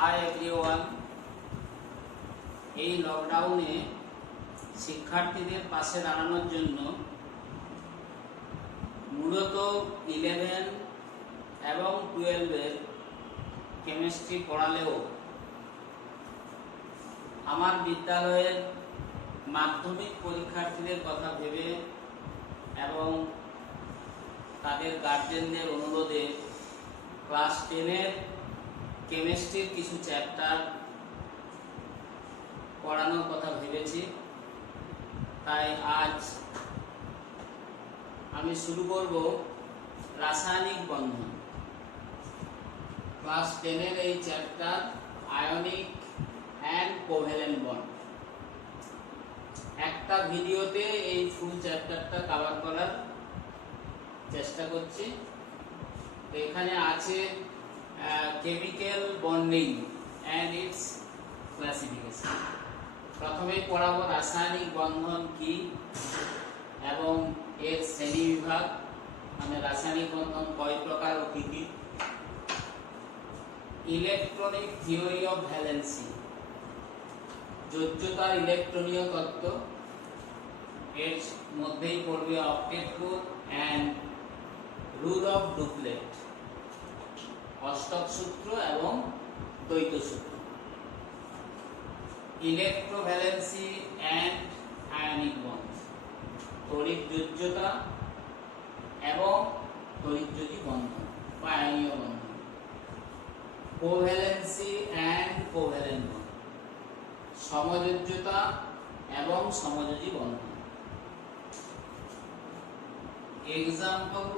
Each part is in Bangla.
Hi everyone. এই লকডাউনে শিক্ষার্থীদের পাশে দাঁড়ানোর জন্য মূলত 11 এবং 12-এর কেমিস্ট্রি পড়ালেও আমার বিদ্যালয়ের মাধ্যমিক পরীক্ষার্থীদের কথা ভেবে এবং তাদের গার্জেনদের অনুরোধে ক্লাস 10-এর কেমিস্ট্রির কিছু চ্যাপ্টার পড়ানোর কথা ভেবেছি। তাই আজ আমি শুরু করব রাসায়নিক বন্ধন। ক্লাস 10-এর এই chapter ionic and covalent bond. একটা ভিডিওতে এই ফুল চ্যাপ্টারটা কভার করার চেষ্টা করছি। তো এখানে আছে chemical bonding and it's classification. প্রথমেই পড়াবো রাসায়নিক বন্ধন কি এবং এর শ্রেণীবিভাগ, মানে রাসায়নিক বন্ধন কয় প্রকার ও কি কি। ইলেকট্রনিক থিওরি অফ ভ্যালেন্সি, যোজ্যতার ইলেকট্রনীয় তত্ত্ব। এর মধ্যেই পড়বে octet rule and rule of duplet, অষ্টক সূত্র এবং দ্বৈত সূত্র। ইলেকট্রোভ্যালেন্সি অ্যান্ড আয়নিক বন্ড, তড়িৎ যোজ্যতা এবং তড়িৎযোজী বন্ধন বা আয়নীয় বন্ধন। কোভ্যালেন্সি অ্যান্ড কোভ্যালেন্ট বন্ড, সমযোজ্যতা এবং সমযোজী বন্ধন। Example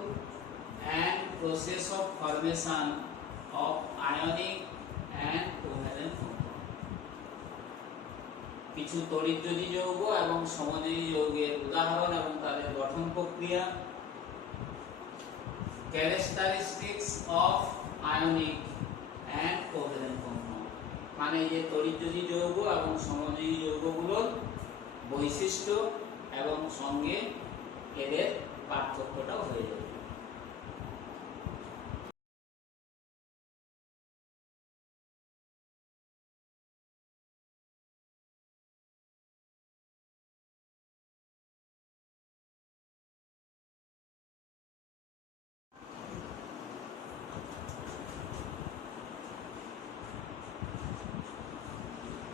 and process of formation of ionic and covalent compound। কিছু তড়িৎযোজী যৌগ এবং সমযোজী যৌগের উদাহরণ এবং তাদের গঠন প্রক্রিয়া। Characteristics of ionic and covalent compound, মানে যে তড়িৎযোজী যৌগ এবং সমযোজী যৌগগুলোর বৈশিষ্ট্য এবং সঙ্গে এদের পার্থক্যটাও হয়ে যাবে।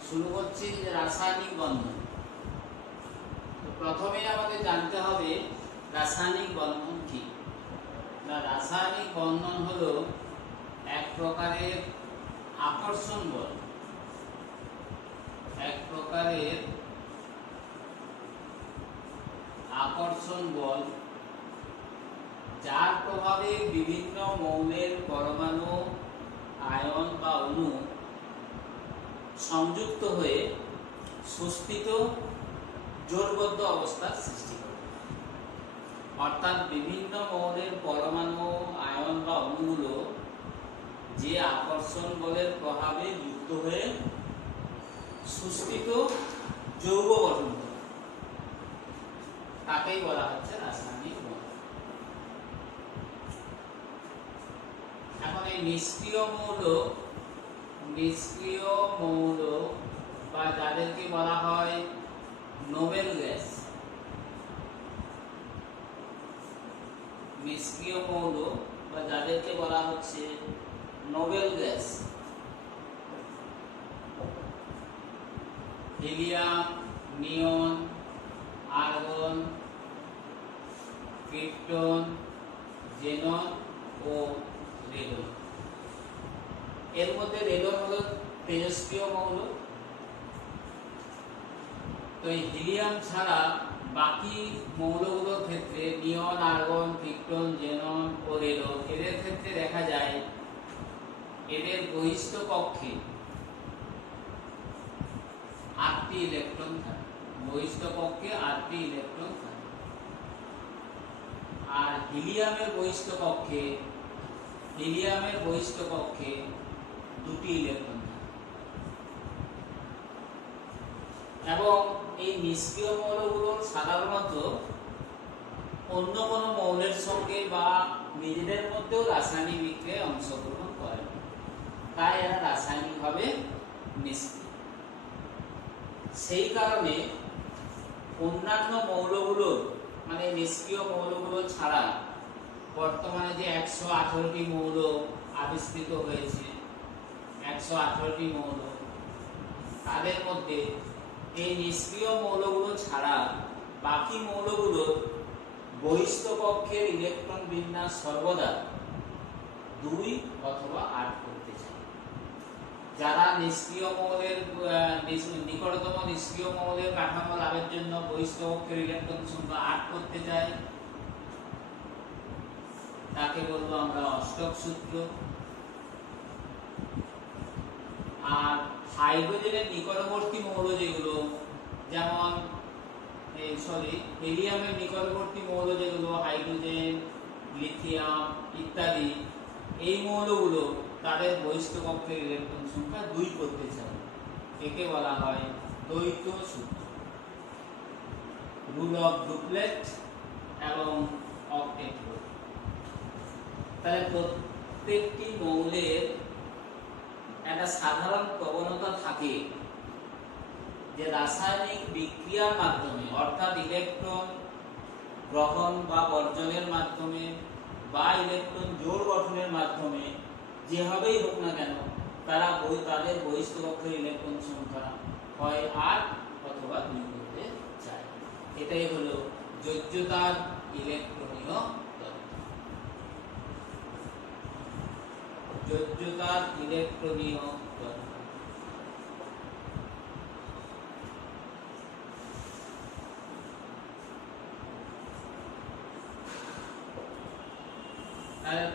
শুরু করছি যে রাসায়নিক বন্ধন। প্রথমে আমাদের জানতে হবে রাসায়নিক বন্ধন কি। রাসায়নিক বন্ধন হলো এক প্রকারের আকর্ষণ বল, এক প্রকারের আকর্ষণ বল যার প্রভাবে বিভিন্ন মৌলের পরমাণু, আয়ন বা অণু সংযুক্ত হয়ে সুস্থিত জোটবদ্ধ অবস্থার সৃষ্টি করে। অর্থাৎ বিভিন্ন মৌলের পরমাণু, আয়ন বা অণুগুলো যে আকর্ষণ বলের প্রভাবে যুক্ত হয়ে সুস্থিত যৌগ গঠন করে তাকেই বলা হচ্ছে রাসায়নিক বন্ধন। এখন এই নিষ্ক্রিয় মৌল বা যাদেরকে বলা হয় নোবেল গ্যাস, নিষ্ক্রিয় মৌল বা যাদেরকে বলা হচ্ছে নোবেল গ্যাস, হিলিয়াম, নিয়ন, আর্গন, ক্রিপ্টন, জেনন ও রেডন। এর মধ্যে রেডন হলো তেজস্ক্রিয় মৌল। তো এই হিলিয়াম ছাড়া বাকি মৌলগুলোর ক্ষেত্রে নিয়ন, আর্গন, ক্রিপ্টন, জেনন ও রেডন, এদের ক্ষেত্রে দেখা যায় এদের বহিস্থ কক্ষে 8টি ইলেকট্রন থাকে। বহিস্থ কক্ষে 8টি ইলেকট্রন থাকে। আর হিলিয়ামের বহিস্থ কক্ষে 2টি ইলেকট্রন থাকে। এবং এই নিষ্ক্রিয় মৌলগুলো সাধারণত অন্য কোনো মৌলের সঙ্গে বা নিজেদের মধ্যেও রাসায়নিক বিক্রিয়ায় অংশগ্রহণ করে। তাই এরা রাসায়নিকভাবে নিষ্ক্রিয়। সেই কারণে অন্যান্য মৌলগুলো মানে নিষ্ক্রিয় মৌলগুলো ছাড়া বর্তমানে যে 118টি মৌল আবিষ্কৃত হয়েছে, 118টি মৌল, তাদের মধ্যে এই নিষ্ক্রিয় মৌলগুলো ছাড়া বাকি মৌলগুলোর বহিস্থ কক্ষের ইলেকট্রন বিন্যাস সর্বদা 2 অথবা 8 করতে চায়। যারা নিষ্ক্রিয় মৌলের নিকটতম নিষ্ক্রিয় মৌলের কাঠামো লাভের জন্য বহিস্থ কক্ষের ইলেকট্রন সংখ্যা 8 করতে চায়, তাকে বলবো আমরা অষ্টক সূত্র। আর হাইড্রোজেনের নিকটবর্তী মৌল যেগুলো, যেমন হিলিয়ামের নিকটবর্তী মৌল যেগুলো হাইড্রোজেন, লিথিয়াম ইত্যাদি, এই মৌলগুলো তাদের বহিস্থ কক্ষের ইলেকট্রন সংখ্যা 2 করতে চায়। একে বলা হয় দ্বৈত সূত্র, রুল অফ ডুপ্লেট এবং অক্টেট রুল। তাহলে প্রত্যেকটি মৌলের একটা সাধারণ প্রবণতা থাকে যে রাসায়নিক বিক্রিয়ার মাধ্যমে, অর্থাৎ ইলেকট্রন গ্রহণ বা বর্জনের মাধ্যমে বা ইলেকট্রন জোড় গঠনের মাধ্যমে, যেভাবেই হোক না কেন, তাদের বহিস্থ কক্ষের ইলেকট্রন সংখ্যা হয় 8 অথবা 2 করতে চায়। এটাই হলো যোজ্যতার ইলেকট্রনীয় তত্ত্ব। যোজ্যতার ইলেকট্রনীয় তত্ত্ব।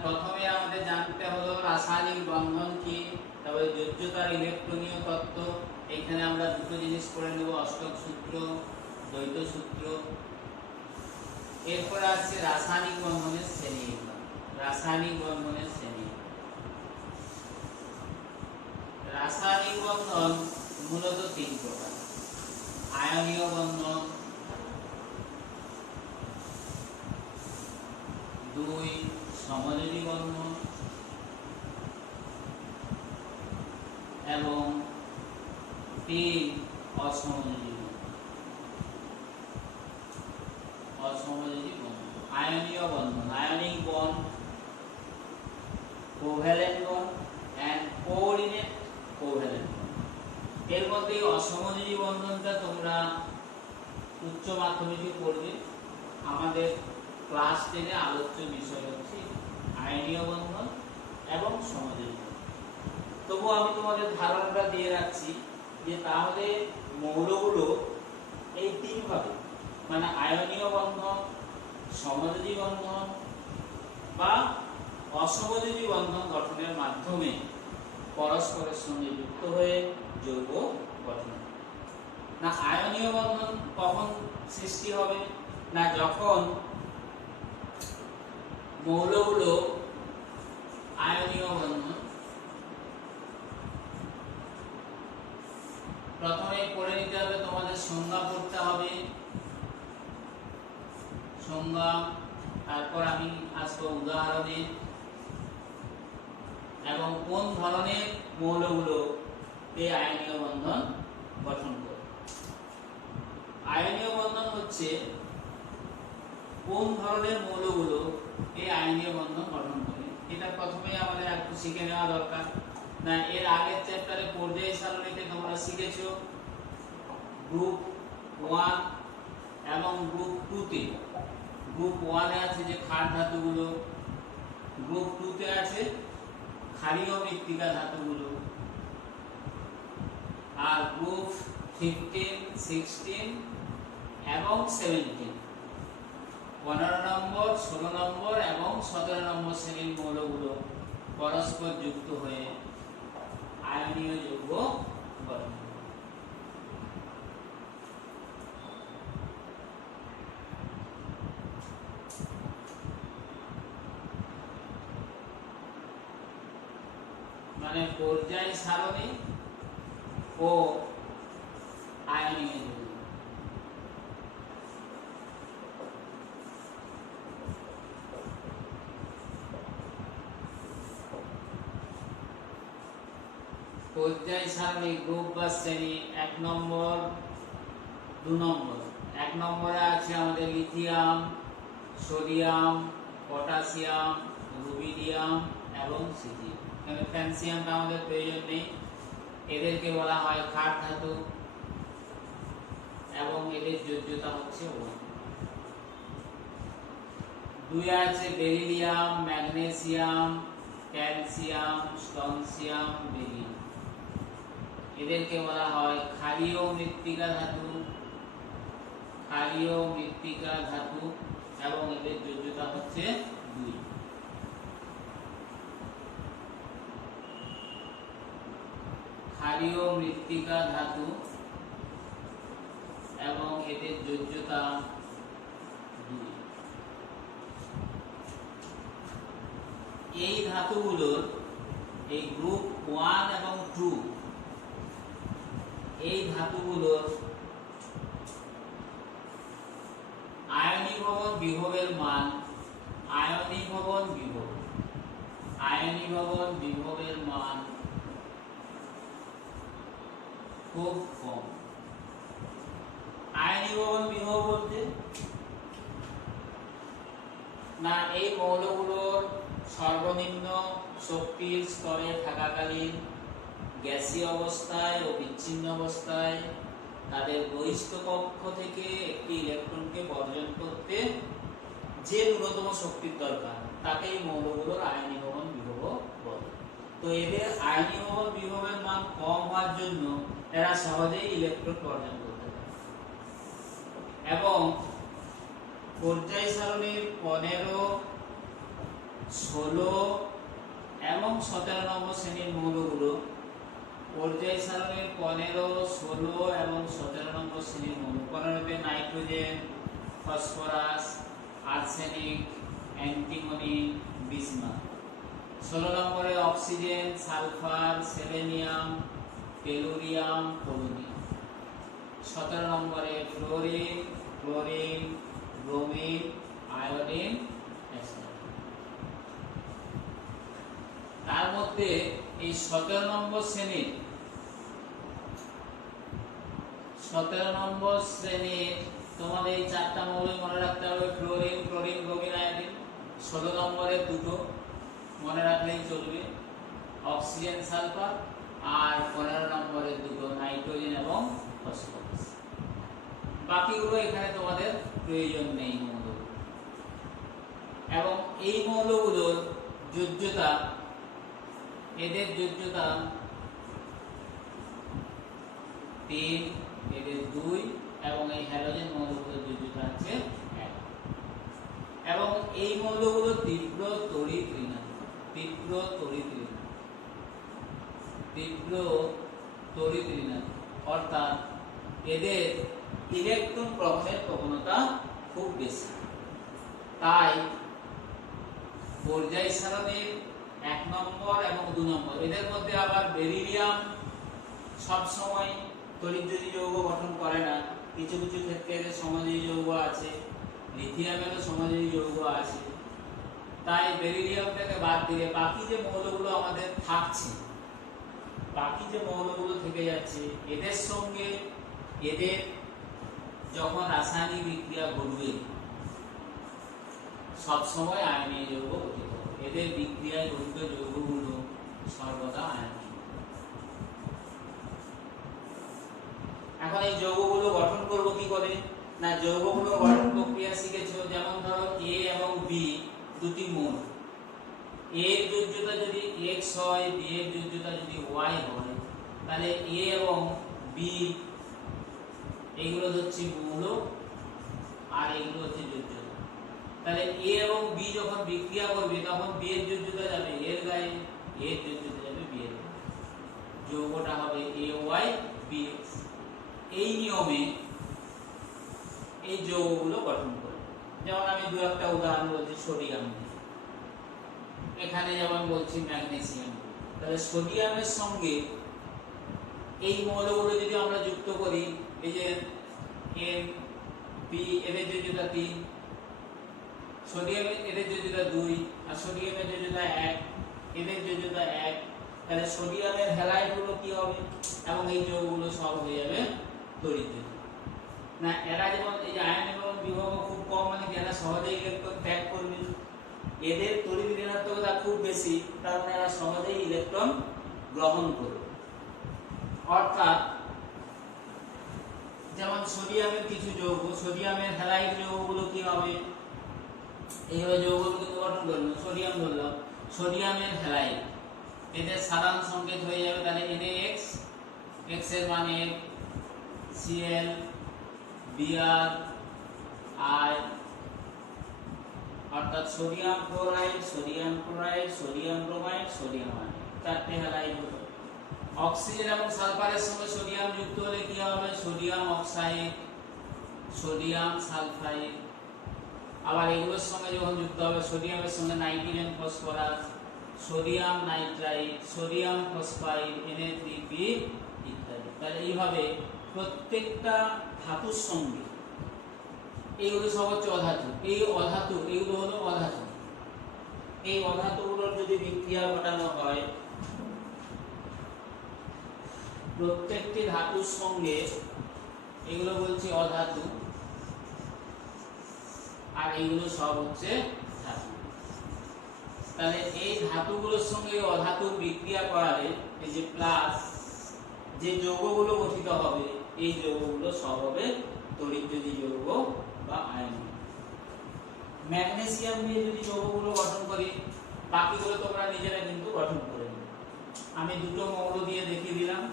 প্রথমে আমাদের জানতে হলো রাসায়নিক বন্ধন কি, তারপরে যোজ্যতার ইলেকট্রনীয় তত্ত্ব। এখানে আমরা দুটো জিনিস পড়ে নেব, অষ্টক সূত্র, দ্বৈত সূত্র। এরপর আসছে রাসায়নিক বন্ধনের শ্রেণী। রাসায়নিক বন্ধনের শ্রেণী। রাসায়নিক বন্ধন মূলত 3 প্রকার: আয়নীয় বন্ধন, 2 সমযোজী বন্ধন এবং 3 অসমযোজী বন্ধন। অসমযোজী বন্ধন। আয়নীয় বন্ধন, ionic bond, covalent bond and coordinate covalent bond. এর মধ্যে অসমযোজী বন্ধনটা তোমরা উচ্চ মাধ্যমিকে পড়বে। আমাদের ক্লাস 10 আলোচ্য বিষয় হচ্ছে আয়নীয় বন্ধন এবং সমযোজী বন্ধন। তবু আমি তোমাদের ধারণাটা দিয়ে রাখছি যে তাহলে মৌলগুলো এই 3 ভাবে, মানে আয়নীয় বন্ধন, সমযোজী বন্ধন বা অসমযোজী বন্ধন গঠনের মাধ্যমে পরস্পরের সঙ্গে যুক্ত হয়ে যৌগ গঠন। না, আয়নীয় বন্ধন কখন সৃষ্টি হবে? না, যখন মৌলগুলো আয়নীয় বন্ধন, প্রথমে পড়ে নিতে হবে, তোমাদের সংজ্ঞা পড়তে হবে, সংজ্ঞা। তারপর আমি আসবো উদাহরণে এবং কোন ধরনের মৌলগুলো এই আয়নীয় বন্ধন গঠন করে। আয়নীয় বন্ধন হচ্ছে কোন ধরনের মৌলগুলো এই আয়নীয় বন্ধন গঠন করে, এটা প্রথমেই আমাদের একটু শিখে নেওয়া দরকার। না, এর আগের চ্যাপ্টারে পর্যায় সারণীতে তোমরা শিখেছো গ্রুপ 1 এবং গ্রুপ 2 তে। গ্রুপ 1 এ আছে যে ক্ষার ধাতুগুলো, গ্রুপ 2 তে আছে ক্ষারীয় মৃত্তিকা ধাতুগুলো, আর গ্রুপ 15, 16 এবং 17 15 নম্বর, 16 নম্বর এবং 17 নম্বর শ্রেণীর মৌলগুলো পরস্পর যুক্ত হয়ে আয়নীয় যৌগ গঠন করে। মানে পর্যায় সারণী ও আয়নীয় যৌগ। পর্যায় সারণী গ্রুপ বা শ্রেণী 1 নম্বর 2 নম্বর। 1 নম্বরে আছে আমাদের লিথিয়াম, সোডিয়াম, পটাশিয়াম, রুবিডিয়াম এবং সিজিয়াম। এখানে ফ্যান্সিয়ামটা আমাদের প্রয়োজন নেই। এদেরকে বলা হয় ক্ষার ধাতু এবং এদের যোজ্যতা হচ্ছে 1। 2 আছে beryllium, magnesium, calcium, strontium, barium. এদেরকে বলা হয় ক্ষারীয় মৃত্তিকা ধাতু, ক্ষারীয় মৃত্তিকা ধাতু এবং এদের যোজ্যতা হচ্ছে 2। ক্ষারীয় মৃত্তিকা ধাতু এবং এদের যোজ্যতা 2। এই ধাতুগুলোর এই গ্রুপ 1 এবং 2 এই ধাতুগুলোর আয়নীভবন বিভবের মান, আয়নীভবন বিভবের মান খুব কম। আয়নীভবন বিভব বলতে না এই মৌলগুলোর সর্বনিম্ন শক্তির স্তরে থাকাকালীন গ্যাসীয় অবস্থায় ও বিচ্ছিন্ন অবস্থায় তাদের বহিস্থ কক্ষ থেকে একটি ইলেকট্রনকে বর্জন করতে যে ন্যূনতম শক্তির দরকার তাকে এই মৌলগুলোর আয়নীভবন বিভব বলে। তো এদের আয়নীভবন বিভবের মান কম হওয়ার জন্য এরা সহজেই ইলেকট্রন বর্জন করতে পারে। এবং পর্যায় সারণীর 15, 16 এবং 17 নম্বর শ্রেণীর মৌলগুলো, পর্যায় সারণীর 15, 16 এবং 17 নম্বর শ্রেণীর মৌল, 15তে nitrogen, phosphorus, arsenic, antimony, bismuth. 16 নম্বরে oxygen, sulphur, selenium, tellurium, polonium. 17 নম্বরে ফ্লোরিন, ক্লোরিন, ব্রোমিন, আয়োডিন, তার মধ্যে এই 17 নম্বর শ্রেণীর তোমাদের এই 4টা মৌল মনে রাখতে হবে, ফ্লোরিন, ক্লোরিন, ব্রোমিন, আয়োডিন। 16 নম্বরে দুটো মনে রাখলেই চলবে, অক্সিজেন, সালফার। আর 15 নম্বরে দুটো, নাইট্রোজেন এবং ফসফরাস। বাকিগুলো এখানে তোমাদের প্রয়োজন নেই মৌলগুলো। এবং এই মৌলগুলোর যোজ্যতা, এদের যোজ্যতা 3, এদের 2 এবং এই হ্যালোজেন মৌলগুলোর যোজ্যতা আছে 1। এবং এই মৌলগুলো তীব্র তড়িৎ ঋণাত্মক, অর্থাৎ এদের ইলেকট্রন প্রবাহের প্রবণতা খুব বেশি। তাই পর্যায় সারণীর 1 নম্বর এবং 2 নম্বর এদের মধ্যে আবার বেরিলিয়াম সব সময় তড়িৎদ্বৈধী যৌগ গঠন করে না, কিছু কিছু ক্ষেত্রে এদের সমযোজী যৌগ আছে, লিথিয়ামেরও সমযোজী যৌগ আছে। তাই বেরিলিয়ামটাকে বাদ দিলে বাকি যে মৌলগুলো আমাদের থাকছে, বাকি যে মৌলগুলো থেকে যাচ্ছে, এদের সঙ্গে এদের যখন রাসায়নিক বিক্রিয়া ঘটবে সব সময় আয়নীয় যৌগ গঠিত হবে। এদের বিক্রিয়ায় গঠিত যৌগগুলো সর্বদা আয়নীয়। এখন এই যৌগগুলো গঠন করব কি করে? না, যৌগগুলো গঠন প্রক্রিয়া শিখেছো। যেমন ধরো A এবং B দুটি মৌল, A এর যোজ্যতা যদি X হয়, B এর যোজ্যতা যদি Y হয়, তাহলে A এবং B এইগুলো হচ্ছে মৌল আর এগুলো হচ্ছে যোজ্যতা। তাহলে A এবং B যখন বিক্রিয়া করবে তখন B এর যোজ্যতা যাবে এর গায়ে, A এর যোজ্যতা যাবে B এর গায়ে, যৌগটা হবে AYBX। এই নিয়মে এই যৌগগুলো গঠন করে। যেমন আমি দু একটা উদাহরণ বলছি, সোডিয়াম, এখানে যেমন বলছি ম্যাগনেসিয়াম। তাহলে সোডিয়ামের সঙ্গে এই মৌলগুলো যদি আমরা যুক্ত করি, এই যে M, B এদের যোজ্যতা 3, সোডিয়ামের এদের যোজ্যতা 2 আর সোডিয়ামের যোজ্যতা 1, এদের যোজ্যতা 1, তাহলে সোডিয়ামের হ্যালাইড গুলো কি হবে এবং এই যৌগগুলো সব হয়ে যাবে তড়িৎ। না এরা যেমন এই আয়ন এবং বিভব খুব কম, মানে এরা সহজেই ইলেকট্রন ত্যাগ করবে, এদের তড়িৎ ঋণাত্মকতা খুব বেশি, তার মানে এরা সহজেই ইলেকট্রন গ্রহণ করবে। অর্থাৎ যেমন সোডিয়ামের কিছু যৌগ, সোডিয়ামের হ্যালাইড যৌগগুলো কি হবে, এইভাবে যৌগগুলো কিন্তু গঠন করবে। সোডিয়াম ধরলাম, সোডিয়ামের হ্যালাইড, এদের সাধারণ সংকেত হয়ে যাবে তাহলে NaX, X এর মানে Cl Br I, অর্থাৎ sodium chloride, sodium chloride, sodium bromide, sodium ion, চারটে হ্যালাইড হলো। অক্সিজেন এবং সালফারের সঙ্গে সোডিয়াম যুক্ত হলে কি হবে, সোডিয়াম অক্সাইড, সোডিয়াম সালফাইড। আবার এগুলোর সঙ্গে যখন যুক্ত হবে, সোডিয়ামের সঙ্গে nitrogen phosphorus, sodium nitrite, sodium phosphide, Na3P ইত্যাদি। তাহলে এইভাবে প্রত্যেকটা ধাতুর সঙ্গে, এইগুলো সব হচ্ছে অধাতু, এই অধাতু এইগুলো হলো অধাতু, এই অধাতুগুলোর যদি বিক্রিয়া ঘটানো হয় প্রত্যেকটি ধাতুর সঙ্গে, এগুলো বলছি অধাতু আর এইগুলো সব হচ্ছে ধাতু। তাহলে এই ধাতুগুলোর সঙ্গে অধাতুর বিক্রিয়া করালে এই যে প্লাস যে যৌগগুলো গঠিত হবে, এই যৌগগুলো সব হবে তড়িৎযোজী যৌগ বা আয়ন। ম্যাগনেসিয়াম দিয়ে যদি যৌগগুলো গঠন করি, বাকিগুলো তোমরা নিজেরা কিন্তু গঠন করে নেবে। আমি দুটো মৌল দিয়ে দেখিয়ে দিলাম।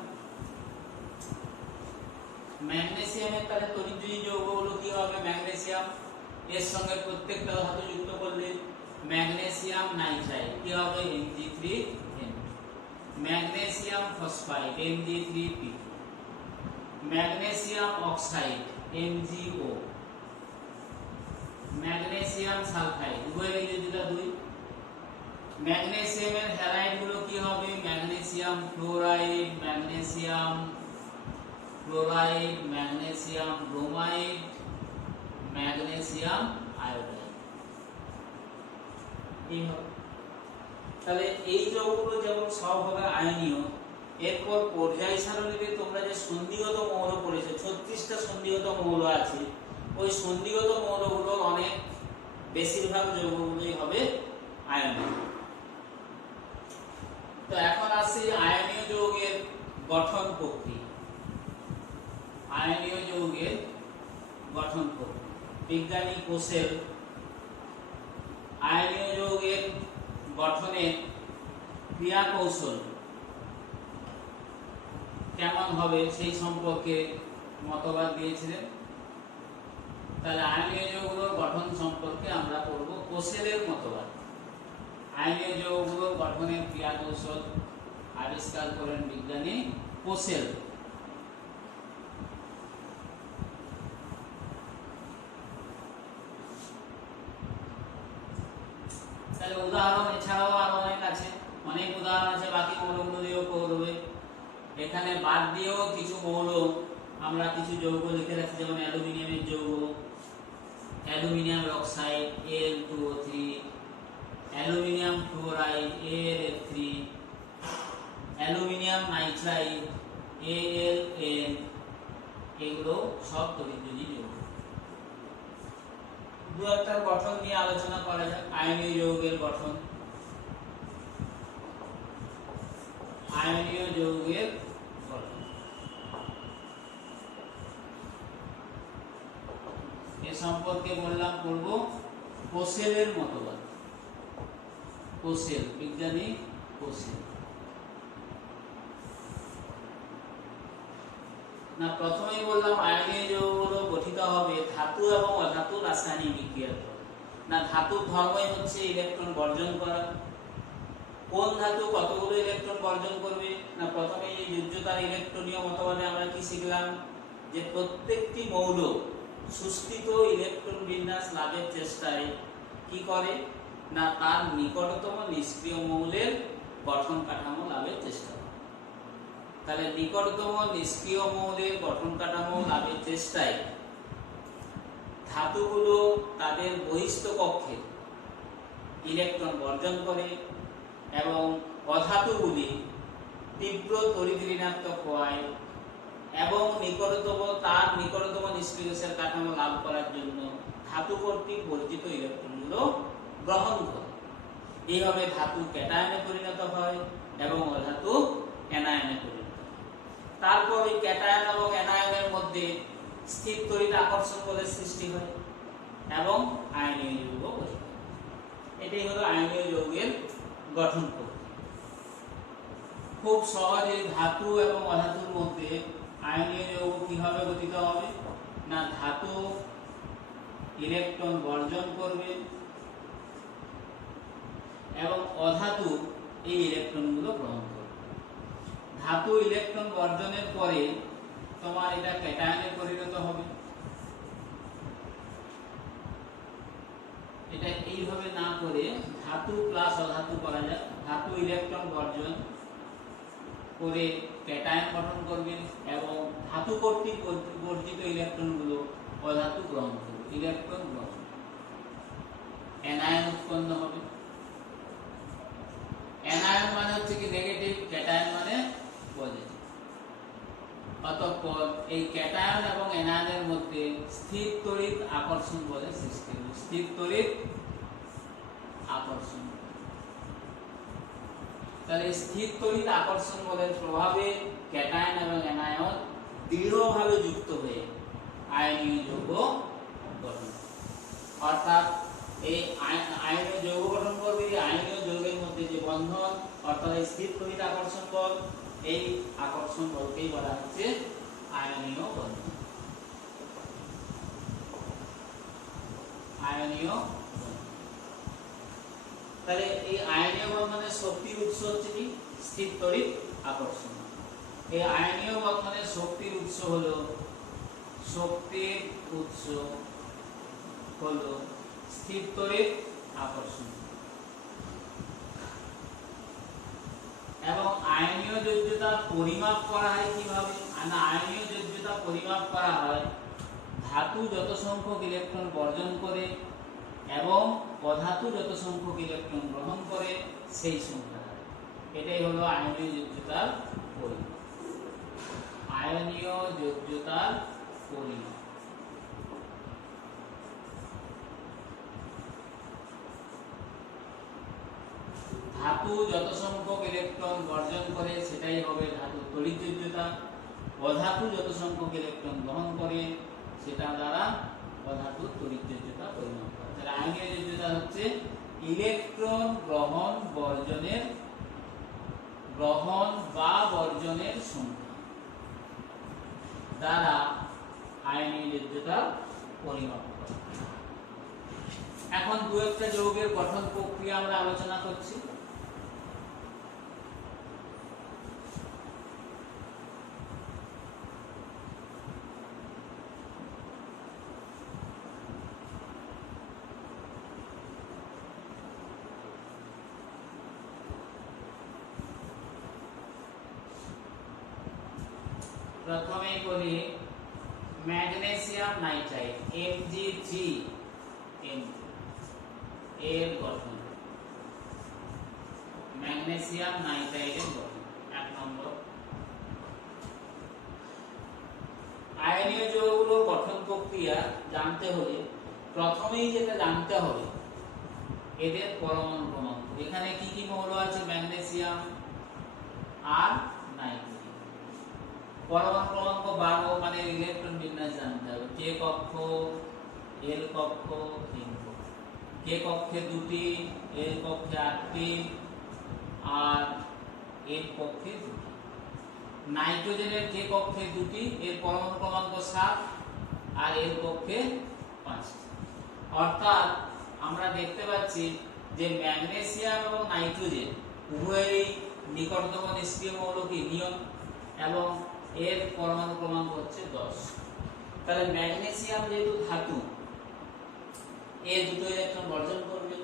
ম্যাগনেসিয়ামের তাহলে তড়িৎযোজী যৌগগুলো কি হবে, ম্যাগনেসিয়াম এর সঙ্গে প্রত্যেকটা ধাতু যুক্ত করলে ম্যাগনেসিয়াম নাইট্রাইড কি হবে, Mg3N, magnesium phosphide Mg3P, magnesium oxide MgO, magnesium sulphide উভয় মিলে যেটা 2। ম্যাগনেসিয়ামের হ্যালাইড গুলো কি হবে, magnesium fluoride, magnesium chloride, magnesium bromide, magnesium iodide. এই হবে। তাহলে এই যৌগগুলো যেমন সব হবে আয়নীয়, এরপর পর্যায় সারণীতে তোমরা যে সন্ধিগত মৌল পড়েছো, 36টা সন্ধিগত মৌল আছে, ওই সন্ধিগত মৌলগুলোর অনেক বেশিরভাগ যৌগগুলোই হবে আয়নীয়। তো এখন আসি আয়নীয় যৌগের গঠন প্রক্রিয়া। আয়নীয় যৌগের গঠন প্রক্রিয়া, বিজ্ঞানী কোষের আয়নীয় যৌগের গঠনের ক্রিয়া কৌশল কেমন হবে সেই সম্পর্কে মতবাদ দিয়েছিলেন। তাহলে আয়নীয় যৌগগুলোর গঠন সম্পর্কে আমরা পড়ব কোষেলের মতবাদ। আয়নীয় যৌগগুলোর গঠনের ক্রিয়া কৌশল আবিষ্কার করেন বিজ্ঞানী কোষেল। তাহলে উদাহরণ এছাড়াও আরো অনেক আছে, অনেক উদাহরণ আছে, বাকি মৌলগুলো দিয়েও করবে। এখানে বাদ দিয়েও কিছু মৌল আমরা কিছু যৌগ লিখে রাখছি, যেমন অ্যালুমিনিয়ামের যৌগ, aluminium oxide Al2O3, aluminium fluoride AlF3, aluminium nitride AlN, এগুলো সব তড়িৎযোজী যৌগ। দু একটার গঠন নিয়ে আলোচনা করা যাক। আয়নীয় যৌগের গঠন, আয়নীয় যৌগের গঠন এ সম্পর্কে বললাম পড়ব কোষেলের মতবাদ। কোষেল, বিজ্ঞানী কোষেল। না প্রথমেই বললাম আয়নীয় যৌগগুলো গঠিত হবে ধাতু এবং অধাতু রাসায়নিক বিক্রিয়ার ফলে। না ধাতুর ধর্মই হচ্ছে ইলেকট্রন বর্জন করা। কোন ধাতু কতগুলো ইলেকট্রন বর্জন করবে, না প্রথমে এই যোজ্যতার ইলেকট্রনীয় মতবাদে আমরা কি শিখলাম, যে প্রত্যেকটি মৌল সুস্থিত ইলেকট্রন বিন্যাস লাভের চেষ্টায় কি করে, না তার নিকটতম নিষ্ক্রিয় মৌলের গঠন কাঠামো লাভের চেষ্টা করে। তাহলে নিকটতম নিষ্ক্রিয় মৌলের গঠন কাঠামো লাভের চেষ্টায় ধাতুগুলো তাদের বহিস্থ কক্ষে ইলেকট্রন বর্জন করে এবং অধাতুগুলি তীব্র তড়িৎ ঋণাত্মক হয় এবং তার নিকটতম নিষ্ক্রিয় গ্যাসের কাঠামো লাভ করার জন্য ধাতু কর্তৃক বর্জিত ইলেকট্রনগুলো গ্রহণ করে। এইভাবে ধাতু ক্যাটায়নে পরিণত হয় এবং অধাতু অ্যানায়নে পরিণত হয়। তারপর ওই ক্যাটায়ন এবং অ্যানায়নের মধ্যে স্থির তড়িৎ আকর্ষণ বলের সৃষ্টি হয় এবং আয়নীয় যৌগ গঠিত হয়। এটাই হলো আয়নীয় যৌগের গঠন প্রক্রিয়া। খুব সহজে ধাতু এবং অধাতুর মধ্যে আয়নীয় যৌগ কিভাবে গঠিত হবে না, ধাতু ইলেকট্রন বর্জন করবে এবং অধাতু এই ইলেকট্রনগুলো গ্রহণ করবে। ধাতু ইলেকট্রন বর্জনের পরে তোমার এটা ক্যাটায়নে পরিণত হবে। এটা এইভাবে না করে ধাতু প্লাস অধাতু করা যায়। ধাতু ইলেকট্রন বর্জন করে ক্যাটায়ন গঠন করবে এবং ধাতু কর্তৃক বর্জিত ইলেকট্রনগুলো অধাতু গ্রহণ করবে। ইলেকট্রন গ্রহণ, অ্যানায়ন উৎপন্ন হবে। অ্যানায়ন মানে হচ্ছে কি নেগেটিভ, ক্যাটায়ন মানে পজিটিভ। অতঃপর এই ক্যাটায়ন এবং অ্যানায়নের মধ্যে স্থির তড়িৎ আকর্ষণ বলের সৃষ্টি হবে। স্থির তড়িৎ আকর্ষণ, তাহলে স্থির তড়িৎ আকর্ষণ বলের প্রভাবে ক্যাটায়ন এবং অ্যানায়ন দৃঢ়ভাবে যুক্ত হয়ে আয়নীয় যৌগ গঠন, অর্থাৎ এই আয়নীয় যৌগ গঠন করবে। আয়নীয় যৌগের মধ্যে যে বন্ধন অর্থাৎ স্থির তড়িৎ আকর্ষণ বল, এই আকর্ষণ বলকেই বলা হচ্ছে আয়নীয় বন্ধন। আয়নীয় বন্ধন, তাহলে এই আয়নীয় বন্ধনের শক্তির উৎস হচ্ছে কি স্থির তড়িৎ আকর্ষণ। এই আয়নীয় বন্ধনের শক্তির উৎস হলো স্থির তড়িৎ আকর্ষণ। এবং আয়নীয় যোজ্যতা পরিমাপ করা হয় কিভাবে না, আয়নীয় যোজ্যতা পরিমাপ করা হয় ধাতু যত সংখ্যক ইলেকট্রন বর্জন করে এবং অধাতু যত সংখ্যক ইলেকট্রন গ্রহণ করে সেই সংখ্যা। এটাই হলো আয়নীয় যোজ্যতার পরিমাপ। আয়নীয় যোজ্যতার পরিমাপ। ধাতু যত সংখ্যক ইলেকট্রন বর্জন করে সেটাই হবে ধাতুর তড়িৎ যোজ্যতা। অধাতু যত সংখ্যক ইলেকট্রন গ্রহণ করে সেটা দ্বারা অধাতুর তড়িৎ যোজ্যতা পরিমাপ করা। তাহলে আয়নীয় যোজ্যতা হচ্ছে ইলেকট্রন গ্রহণ বা বর্জনের সংখ্যা দ্বারা আয়নীয় যোজ্যতা পরিমাপ করা। এখন দু একটা যৌগের গঠন প্রক্রিয়া আমরা আলোচনা করছি। প্রথমে বলি ম্যাগনেসিয়াম নাইট্রাইড MgGN এর গঠন। ম্যাগনেসিয়াম নাইট্রাইডের গঠন 1 নম্বর। আয়নীয় যৌগগুলোর গঠন প্রক্রিয়া জানতে হলে প্রথমেই যেটা জানতে হবে এদের পরমাণু ক্রমাঙ্ক। এখানে কি কি মৌল আছে, ম্যাগনেসিয়াম আর নাইট্রোজেন। পরমাণু ক্রমাঙ্ক 12 মানে ইলেকট্রন বিন্যাস জানতে হবে। কে কক্ষ, এল কক্ষ, এন কক্ষ। কে কক্ষে 2টি, এল কক্ষে 8টি আর এন কক্ষে 2টি। নাইট্রোজেনের কে কক্ষে 2টি, এর পরমাণু ক্রমাঙ্ক 7 আর এল কক্ষে 5টি। অর্থাৎ আমরা দেখতে পাচ্ছি যে ম্যাগনেসিয়াম এবং নাইট্রোজেন উভয়েরই নিকটতম নিষ্ক্রিয় মৌল কি নিয়ন এবং এর পরমাণু ক্রমাঙ্ক হচ্ছে 10। তাহলে ম্যাগনেসিয়াম যেহেতু ধাতু, এর 2টো ইলেকট্রন বর্জন করবে।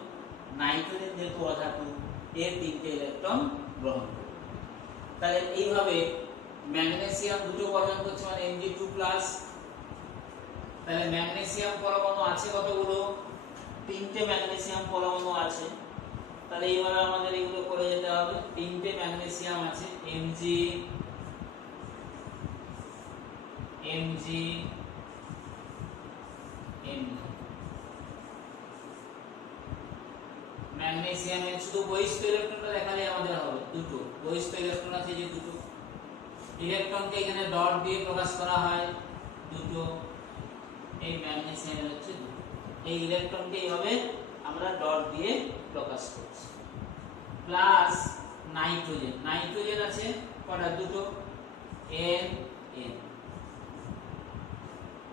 নাইট্রোজেন যেহেতু অধাতু, এর 3টে ইলেকট্রন গ্রহণ করবে। তাহলে এইভাবে ম্যাগনেসিয়াম 2টো বর্জন করছে মানে Mg2+। তাহলে ম্যাগনেসিয়াম পরমাণু আছে কতগুলো, 3টে ম্যাগনেসিয়াম পরমাণু আছে। তাহলে এইভাবে আমাদের এগুলো করে যেতে হবে। তিনটে ম্যাগনেসিয়াম আছে, Mg Mg Mg। ম্যাগনেসিয়ামের শুধু বহিস্থ ইলেকট্রনটা দেখালে আমাদের হবে দুটো বহিস্থ ইলেকট্রন আছে, যে দুটো ইলেকট্রনকে এখানে ডট দিয়ে প্রকাশ করা হয় দুটো, এই ম্যাগনেসিয়ামের হচ্ছে দুটো। এই ইলেকট্রনকে এইভাবে আমরা ডট দিয়ে প্রকাশ করছি। প্লাস নাইট্রোজেন, নাইট্রোজেন আছে কটা, দুটো, N N।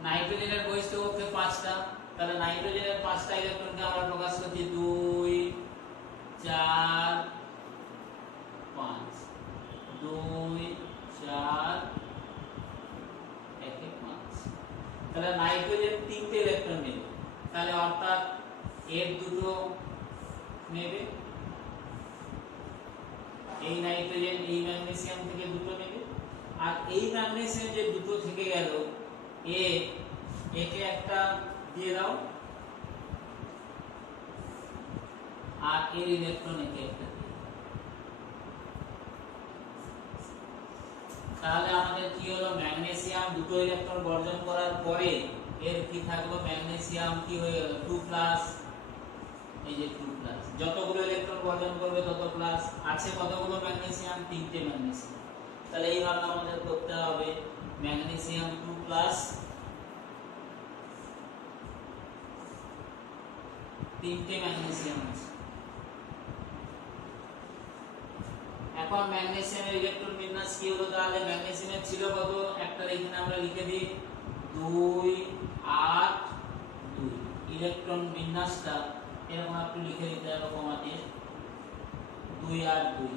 নাইট্রোজেনের বহিস্থ কক্ষে 5টা, তাহলে নাইট্রোজেনের 5টা ইলেকট্রনকে আমরা প্রকাশ করছি 2 4 5, 2 4 1 5। তাহলে নাইট্রোজেন 3টে ইলেকট্রন নেবে, তাহলে অর্থাৎ এর দুটো নেবে, এই নাইট্রোজেন এই ম্যাগনেসিয়াম থেকে দুটো নেবে, আর এই ম্যাগনেসিয়াম যে দুটো থেকে গেল একে একটা দিয়ে দাও, আর এর ইলেকট্রন একে একটা দিয়ে। তাহলে আমাদের কি হলো, ম্যাগনেসিয়াম দুটো ইলেকট্রন বর্জন করার পরে এর কি থাকলো, ম্যাগনেসিয়াম কি হয়ে গেল 2+, এই যে 2+, যতগুলো ইলেকট্রন বর্জন করবে তত প্লাস। আছে কতগুলো ম্যাগনেসিয়াম, 3টে ম্যাগনেসিয়াম। তাহলে এইভাবে আমাদের করতে হবে ম্যাগনেসিয়াম 2+, 3টে ম্যাগনেসিয়াম আছে। এখন ম্যাগনেসিয়ামের ইলেকট্রন বিন্যাস কি হলো, তাহলে ম্যাগনেসিয়ামের ছিল কত, একটা এখানে আমরা লিখে দিই 2 8 2। ইলেকট্রন বিন্যাসটা এরকম একটু লিখে দিতে হবে কমা দিয়ে, 2 8 2।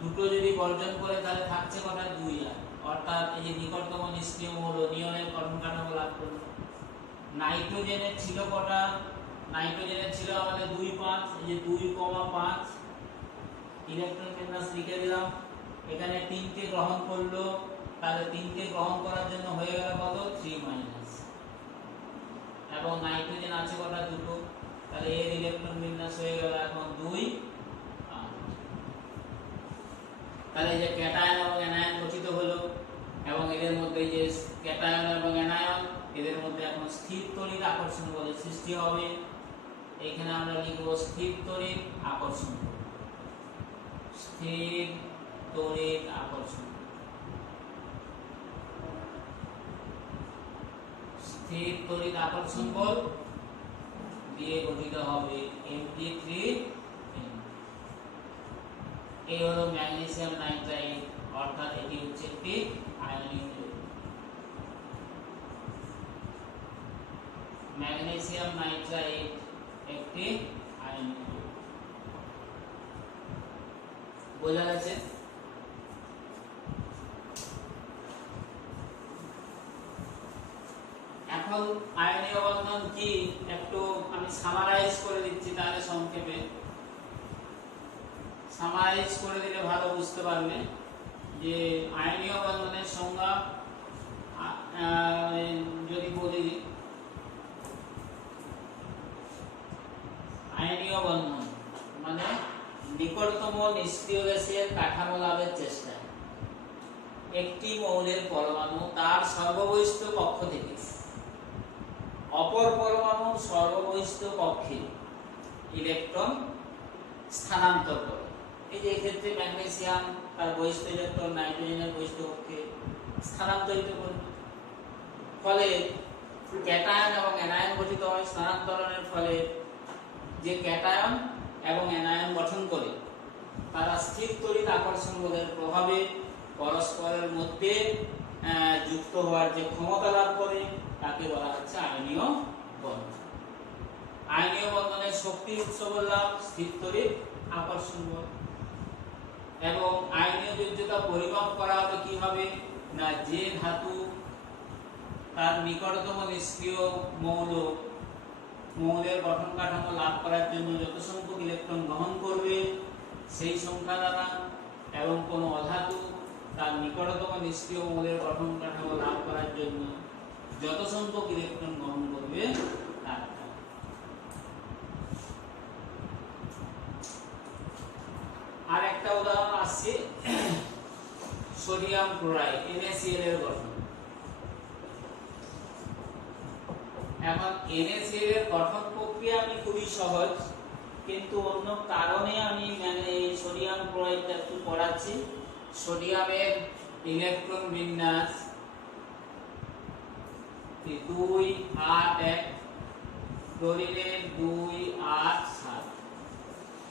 দুটো যদি বর্জন করে তাহলে থাকছে কটা, 2 8, অর্থাৎ এই যে নিকটতম নিষ্ক্রিয় মৌল নিয়নের গঠন কাঠামো লাভ করলো। নাইট্রোজেনের ছিল কটা, নাইট্রোজেনের ছিল আমাদের 2 5, এই যে 2, 5 ইলেকট্রন বিন্যাস লিখে দিলাম। এখানে 3টে গ্রহণ করলো, তাহলে 3টে গ্রহণ করার জন্য হয়ে গেল কত, 3-, এবং নাইট্রোজেন আছে কটা, দুটো, তাহলে এর ইলেকট্রন বিন্যাস হয়ে গেল এখন 2 8। তাহলে এই যে ক্যাটায়ন এবং অ্যানায়ন গঠিত হলো, এবং এদের মধ্যে যে ক্যাটায়ন এবং অ্যানায়ন এদের মধ্যে এখন স্থির তড়িৎ আকর্ষণ বলের সৃষ্টি হবে। এখানে আমরা লিখব স্থির তড়িৎ আকর্ষণ, স্থির তড়িৎ আকর্ষণ, স্থির তড়িৎ আকর্ষণ বল দিয়ে গঠিত হবে Mg3। এই হলো ম্যাগনেসিয়াম নাইট্রাইড, অর্থাৎ এটি হচ্ছে একটি আয়নিক যৌগ। ম্যাগনেসিয়াম নাইট্রাইড একটি আয়নিক যৌগ, বোঝা গেছে? এখন আয়নীয় বন্ধন কি একটু আমি সামারাইজ করে দিচ্ছি, তাহলে সংক্ষেপে সামারাইজ করে দিলে ভালো বুঝতে পারবে যে আয়নীয় বন্ধনের সংজ্ঞা যদি বলি, আয়নীয় বন্ধন মানে নিকটতম নিষ্ক্রিয় গ্যাসের কাঠামো লাভের চেষ্টা। একটি মৌলের পরমাণু তার সর্ববহিস্থ কক্ষ থেকে অপর পরমাণুর সর্ববহিস্থ কক্ষে ইলেকট্রন স্থানান্তর করে। এই যে ক্ষেত্রে ম্যাগনেসিয়াম তার বহিস্থ ইলেকট্রন নাইট্রোজেনের বহিস্থ কক্ষে স্থানান্তরিত করে, ফলে ক্যাটায়ন এবং অ্যানায়ন গঠিত হয়। স্থানান্তরণের ফলে যে ক্যাটায়ন এবং অ্যানায়ন গঠন করে তারা স্থির তড়িৎ আকর্ষণ বলের প্রভাবে পরস্পরের মধ্যে যুক্ত হওয়ার যে ক্ষমতা লাভ করে তাকে বলা হচ্ছে আয়নীয় বন্ধন। আয়নীয় বন্ধনের শক্তির উৎস বললাম স্থির তড়িৎ আকর্ষণ বল। এবং আয়নীয় যোজ্যতা পরিমাপ করা হবে কিভাবে, না যে ধাতু তার নিকটতম নিষ্ক্রিয় মৌলের গঠন কাঠামো লাভ করার জন্য যত সংখ্যক ইলেকট্রন গ্রহণ করবে সেই সংখ্যা দ্বারা, এবং কোন অধাতু তার নিকটতম নিষ্ক্রিয় মৌলের গঠন কাঠামো লাভ করার জন্য যত সংখ্যক ইলেকট্রন গ্রহণ করবে তার। সোডিয়াম ক্লোরাইড NaCl এর গঠন। এখন NaCl এর গঠন প্রক্রিয়া আমি খুবই সহজ, কিন্তু অন্য কারণে আমি এই সোডিয়াম ক্লোরাইডটা একটু পড়াচ্ছি। সোডিয়ামের ইলেকট্রন বিন্যাস 2 8 1, ক্লোরিনের 2 8 7,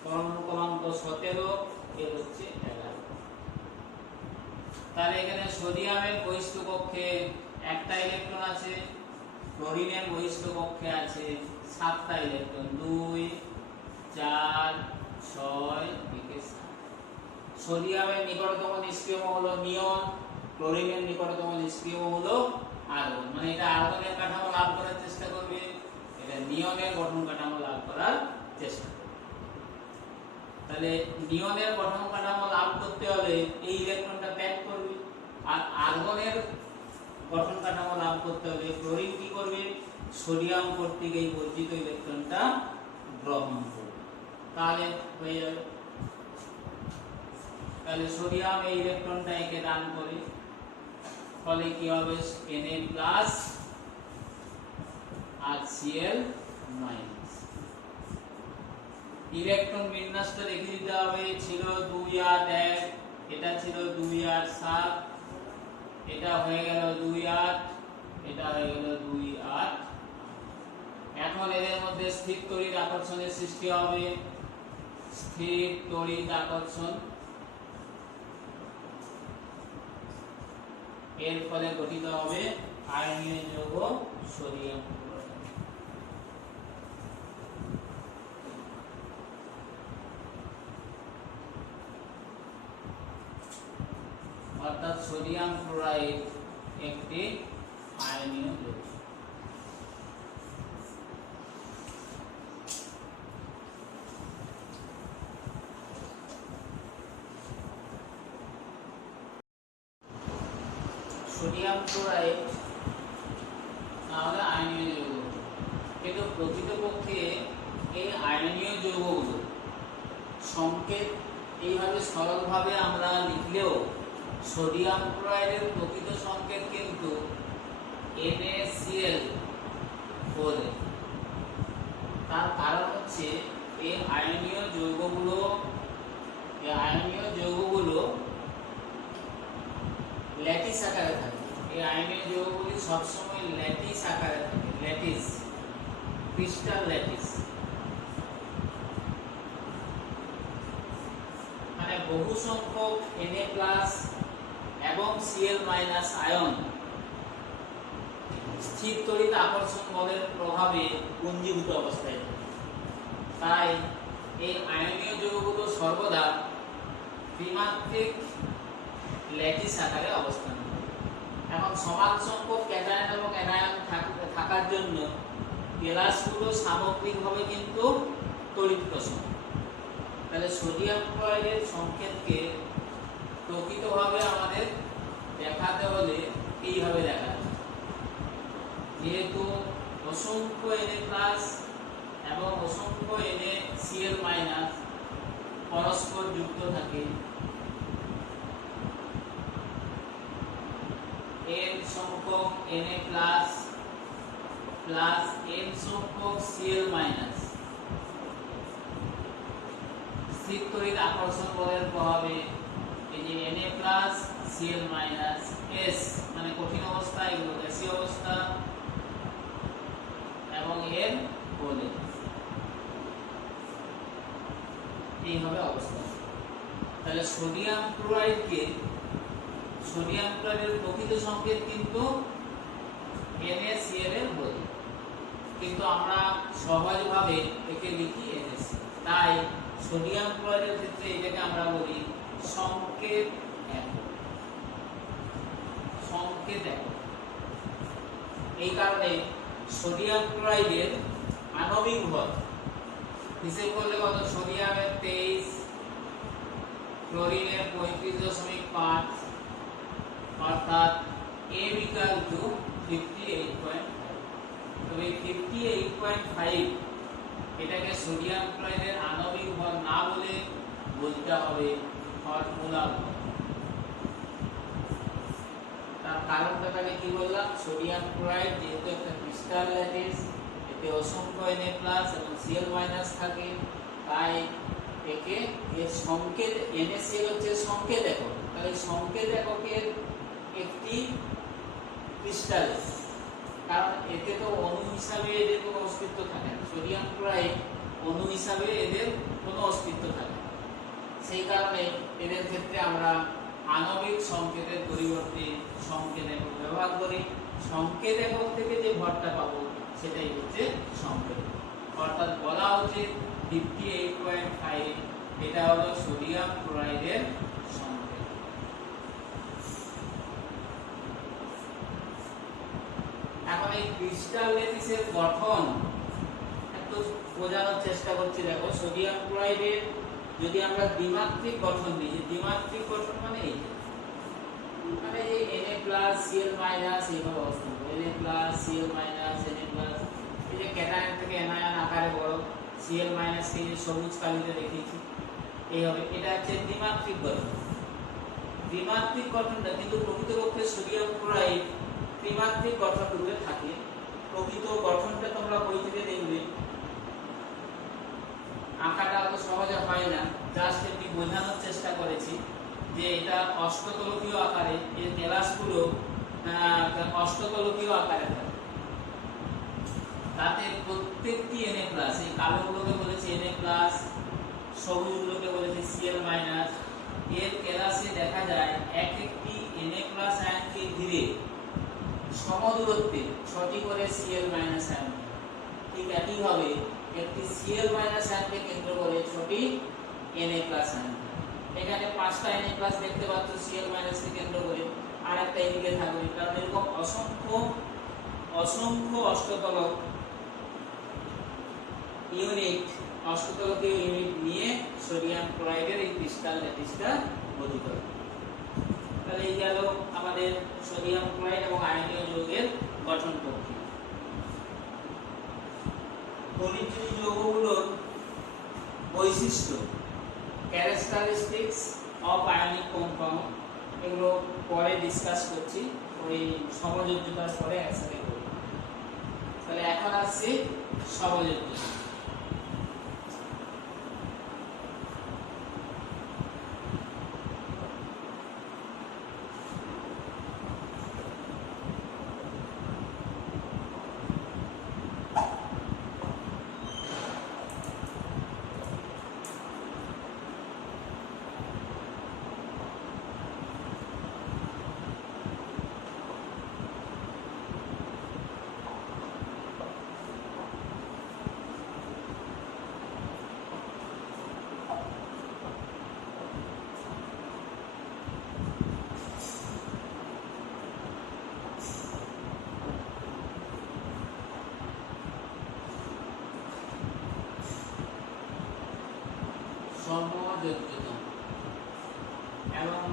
পরমাণু ক্রমাঙ্ক 17, এর হচ্ছে 11। তাহলে এখানে সোডিয়ামের বহিস্থ কক্ষে একটা ইলেকট্রন আছে, ক্লোরিনের বহিস্থ কক্ষে আছে 7টা ইলেকট্রন, 2 4 6 থেকে 7। সোডিয়ামের নিকটতম নিষ্ক্রিয় মৌল নিয়ন, ক্লোরিনের নিকটতম নিষ্ক্রিয় মৌল আর্গন। মানে এটা আর্গনের কাঠামো লাভ করার চেষ্টা করবে, এটা নিয়নের গঠন কাঠামো লাভ করার চেষ্টা করবে। তাহলে নিয়নের গঠন কাঠামো লাভ করতে হলে এই ইলেকট্রনটা ত্যাগ করবে, আর আর্গনের গঠন কাঠামো লাভ করতে হলে ক্লোরিন কি করবে, সোডিয়াম কর্তৃক এই বর্জিত ইলেকট্রনটা গ্রহণ করবে, তাহলে হয়ে যাবে। তাহলে সোডিয়াম এই ইলেকট্রনটা একে দান করে, ফলে কি হবে, Na+ আর Cl-। ইলেকট্রন বিন্যাসটা লিখে দিতে হবে, ছিল 2 8 1, এটা ছিল 2 8 7, এটা হয়ে গেল 2 8, এটা হয়ে গেল 2 8। এখন এদের মধ্যে স্থির তড়িৎ আকর্ষণের সৃষ্টি হবে, স্থির তড়িৎ আকর্ষণ, এর ফলে গঠিত হবে আয়নীয় যৌগ সোডিয়াম ক্লোরাইড। অর্থাৎ সোডিয়াম ক্লোরাইড একটি আয়নীয় যৌগ। সোডিয়াম ক্লোরাইড তাহলে আয়নীয় যৌগ, কিন্তু প্রকৃতপক্ষে এই আয়নীয় যৌগগুলো সংকেত এইভাবে সরলভাবে আমরা লিখলেও সোডিয়াম ক্লোরাইডের প্রকৃত সংকেত কিন্তু NaCl বলে। তার কারণ হচ্ছে এই আয়নীয় যৌগগুলো ল্যাটিস আকারে থাকে। এই আয়নীয় যৌগগুলি সবসময় ল্যাটিস আকারে থাকে, ল্যাটিস, ক্রিস্টাল ল্যাটিস, মানে বহু সংখ্যক Na+ এবং Cl- আয়ন স্থির তড়িৎ আকর্ষণ বলের প্রভাবে পুঞ্জীভূত অবস্থায় থাকে। তাই এই আয়নীয় যৌগগুলো সর্বদা ত্রিমাত্রিক ল্যাটিস আকারে অবস্থান করে। এখন সমান সংখ্যক ক্যাটায়ন এবং অ্যানায়ন থাকার জন্য কেলাসগুলো সামগ্রিকভাবে কিন্তু তড়িৎ প্রসরণ। তাহলে সোডিয়াম ক্লোরাইডের সংকেতকে প্রকৃতভাবে আমাদের দেখাতে হলে এইভাবে দেখাতে হবে, যেহেতু অসংখ্য Na+ এবং অসংখ্য NaCl- পরস্পর যুক্ত থাকে, n সংখ্যক Na+ প্লাস n সংখ্যক Cl-, স্থির তড়িৎ আকর্ষণ বলের প্রভাবে এই যে Na+ Cl- S মানে কঠিন অবস্থা, এগুলো গ্যাসীয় অবস্থা, এবং এর বলে এইভাবে অবস্থা। তাহলে সোডিয়াম ক্লোরাইডের প্রকৃত সংকেত কিন্তু NaCl এর বলে, কিন্তু আমরা সহজভাবে একে লিখি NaC। তাই সোডিয়াম ক্লোরাইডের ক্ষেত্রে এটাকে আমরা বলি সংকেত একক। এই কারণে সোডিয়াম ক্লোরাইডের আণবিক ভর হিসেব করলে কত, সোডিয়ামের 23, ক্লোরিনের 35.5, অর্থাৎ m = 58.5। তবে 58.5 এটাকে সোডিয়াম ক্লোরাইডের আণবিক ভর না বলে বলতে হবে ফর্মুলা ভর। কারণটা তাহলে কি বললাম, সোডিয়াম ক্লোরাইড যেহেতু একটা ক্রিস্টাল ল্যাটিস, এতে অসংখ্য Na+ এবং Cl- থাকে, তাই একে এর সংকেত NaCl হচ্ছে সংকেত একক, তাহলে সংকেত এককের একটি ক্রিস্টাল, কারণ এতে তো অণু হিসাবে এদের কোনো অস্তিত্ব থাকে না, সোডিয়াম ক্লোরাইড অণু হিসাবে এদের কোনো অস্তিত্ব থাকে না, সেই কারণে এদের ক্ষেত্রে আমরা আণবিক সংকেতের পরিবর্তে সংকেত একক ব্যবহার করি। সংকেত একক থেকে যে ভরটা পাবো সেটাই হচ্ছে সংকেত, অর্থাৎ বলা উচিত 58.5 এটা হলো সোডিয়াম ক্লোরাইডের সংকেত। এখন এই ক্রিস্টাল ল্যাটিসের গঠন একটু বোঝানোর চেষ্টা করছি। দেখো, সোডিয়াম ক্লোরাইডের যদি আমরা দ্বিমাত্রিক গঠন নিই, দ্বিমাত্রিক গঠন মানে এই মানে যে Na+ Cl- এইভাবে অবস্থান করে, Na+ Cl- Na+, এই যে ক্যাটায়ন থেকে অ্যানায়ন আকারে বড়, Cl- কে যে সবুজ কালিতে দেখিয়েছি এইভাবে, এটা হচ্ছে দ্বিমাত্রিক গঠন। দ্বিমাত্রিক গঠনটা কিন্তু প্রকৃতপক্ষে সোডিয়াম ক্লোরাইড ত্রিমাত্রিক গঠন রূপে থাকে। প্রকৃত গঠনটা তোমরা বই থেকে দেখবে, আঁকাটা অত সহজে হয় না, জাস্ট এমনি বোঝানোর চেষ্টা করেছি যে এটা অষ্টতলকীয় আকারে, এর কেলাসগুলো অষ্টতলকীয় আকারে থাকে, তাতে প্রত্যেকটি Na+, এই কালোগুলোকে বলেছে Na+, সবুজগুলোকে বলেছে Cl-, এর কেলাসে দেখা যায় এক একটি Na+ আয়নকে ঘিরে সমদূরত্বে 6টি করে Cl- আয়ন, ঠিক একইভাবে একটি Cl- আয়নকে কেন্দ্র করে 6টি Na+ আয়ন। এখানে 5টা Na+ দেখতে পাচ্ছ Cl- কে কেন্দ্র করে, আর একটা এদিকে থাকবে, কারণ এরকম অসংখ্য অষ্টতলক ইউনিট, অষ্টতলকীয় ইউনিট নিয়ে সোডিয়াম ক্লোরাইডের এই ক্রিস্টাল ল্যাটিসটা গঠিত। তাহলে এই গেল আমাদের সোডিয়াম ক্লোরাইড এবং আয়নীয় যৌগের গঠন প্রক্রিয়া। খনিজ যৌগগুলোর বৈশিষ্ট্য, ক্যারেক্টারিস্টিক্স অফ আয়নিক কম্পাউন্ড, এগুলো পরে ডিসকাস করছি, ওই সমযোজ্যতার পরে একসাথে করব। তাহলে এখন আসছে সমযোজ্যতা। সমযোজ্যতা এবং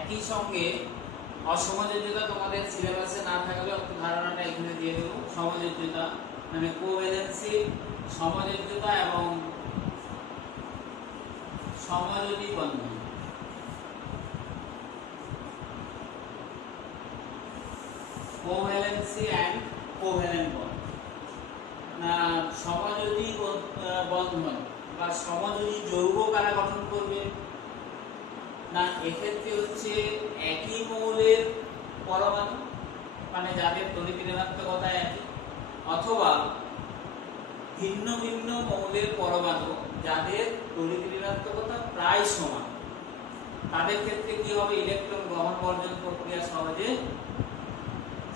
একই সঙ্গে অসমযোজ্যতা তোমাদের সিলেবাসে না থাকলেও ধারণাটা এখানে দিয়ে দেবো। সমযোজ্যতা মানে কোভ্যালেন্সি, সমযোজ্যতা এবং সমযোজী বন্ধন। কোভ্যালেন্সি এন্ড কোভ্যালেন্ট বন্ড, না সমযোজী বন্ধন বা সমযোজী যৌগ কারা গঠন করবে, না এক্ষেত্রে হচ্ছে একই মৌলের পরমাণু, মানে যাদের তড়িৎ ঋণাত্মকতা একই, অথবা ভিন্ন ভিন্ন মৌলের পরমাণু যাদের তড়িৎ ঋণাত্মকতা প্রায় সমান, তাদের ক্ষেত্রে কি হবে, ইলেকট্রন গ্রহণ বর্জন প্রক্রিয়া সহজে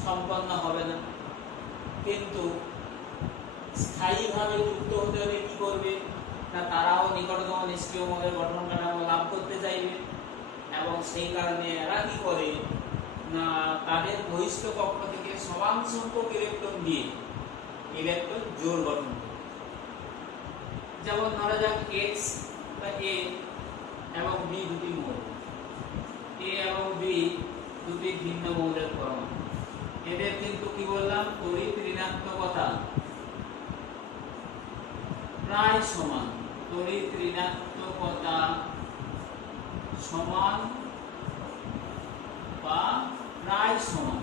সম্পন্ন হবে না। কিন্তু স্থায়ীভাবে যুক্ত হতে হলে কি করবে, না তারাও নিকটতম নিষ্ক্রিয় মৌলের গঠন কাঠামো লাভ করতে চাইবে, এবং সেই কারণে এরা কি করে, না তাদের বহিষ্ঠ কক্ষ থেকে সমান সংখ্যক ইলেকট্রন দিয়ে ইলেকট্রন জোড় গঠন করে। যেমন ধরা যাক X বা A এবং B দুটি মৌল, A এবং B দুটি ভিন্ন মৌলের পরমাণু, এদের কিন্তু কি বললাম, তড়িৎ ঋণাত্মকতা প্রায় সমান, তড়িৎ ঋণাত্মকতা সমান বা প্রায় প্রায় সমান,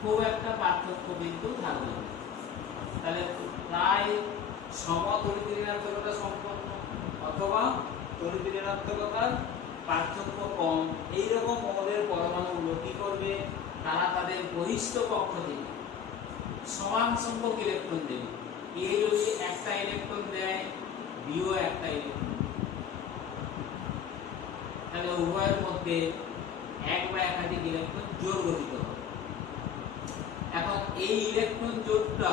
খুব একটা পার্থক্য কিন্তু থাকবে না। তাহলে প্রায় সম তড়িৎ ঋণাত্মকতা সম্পন্ন অথবা তড়িৎ ঋণাত্মকতার পার্থক্য কম, এইরকম মৌলের পরমাণুগুলো কি করবে, তারা তাদের বহিষ্ঠ কক্ষ থেকে সমান সংখ্যক ইলেকট্রন দেবে। এ যদি একটা ইলেকট্রন দেয়, বিও একটা ইলেকট্রন, তাহলে উভয়ের মধ্যে এক বা একাধিক ইলেকট্রন জোড় গঠিত হবে। এখন এই ইলেকট্রন জোড়টা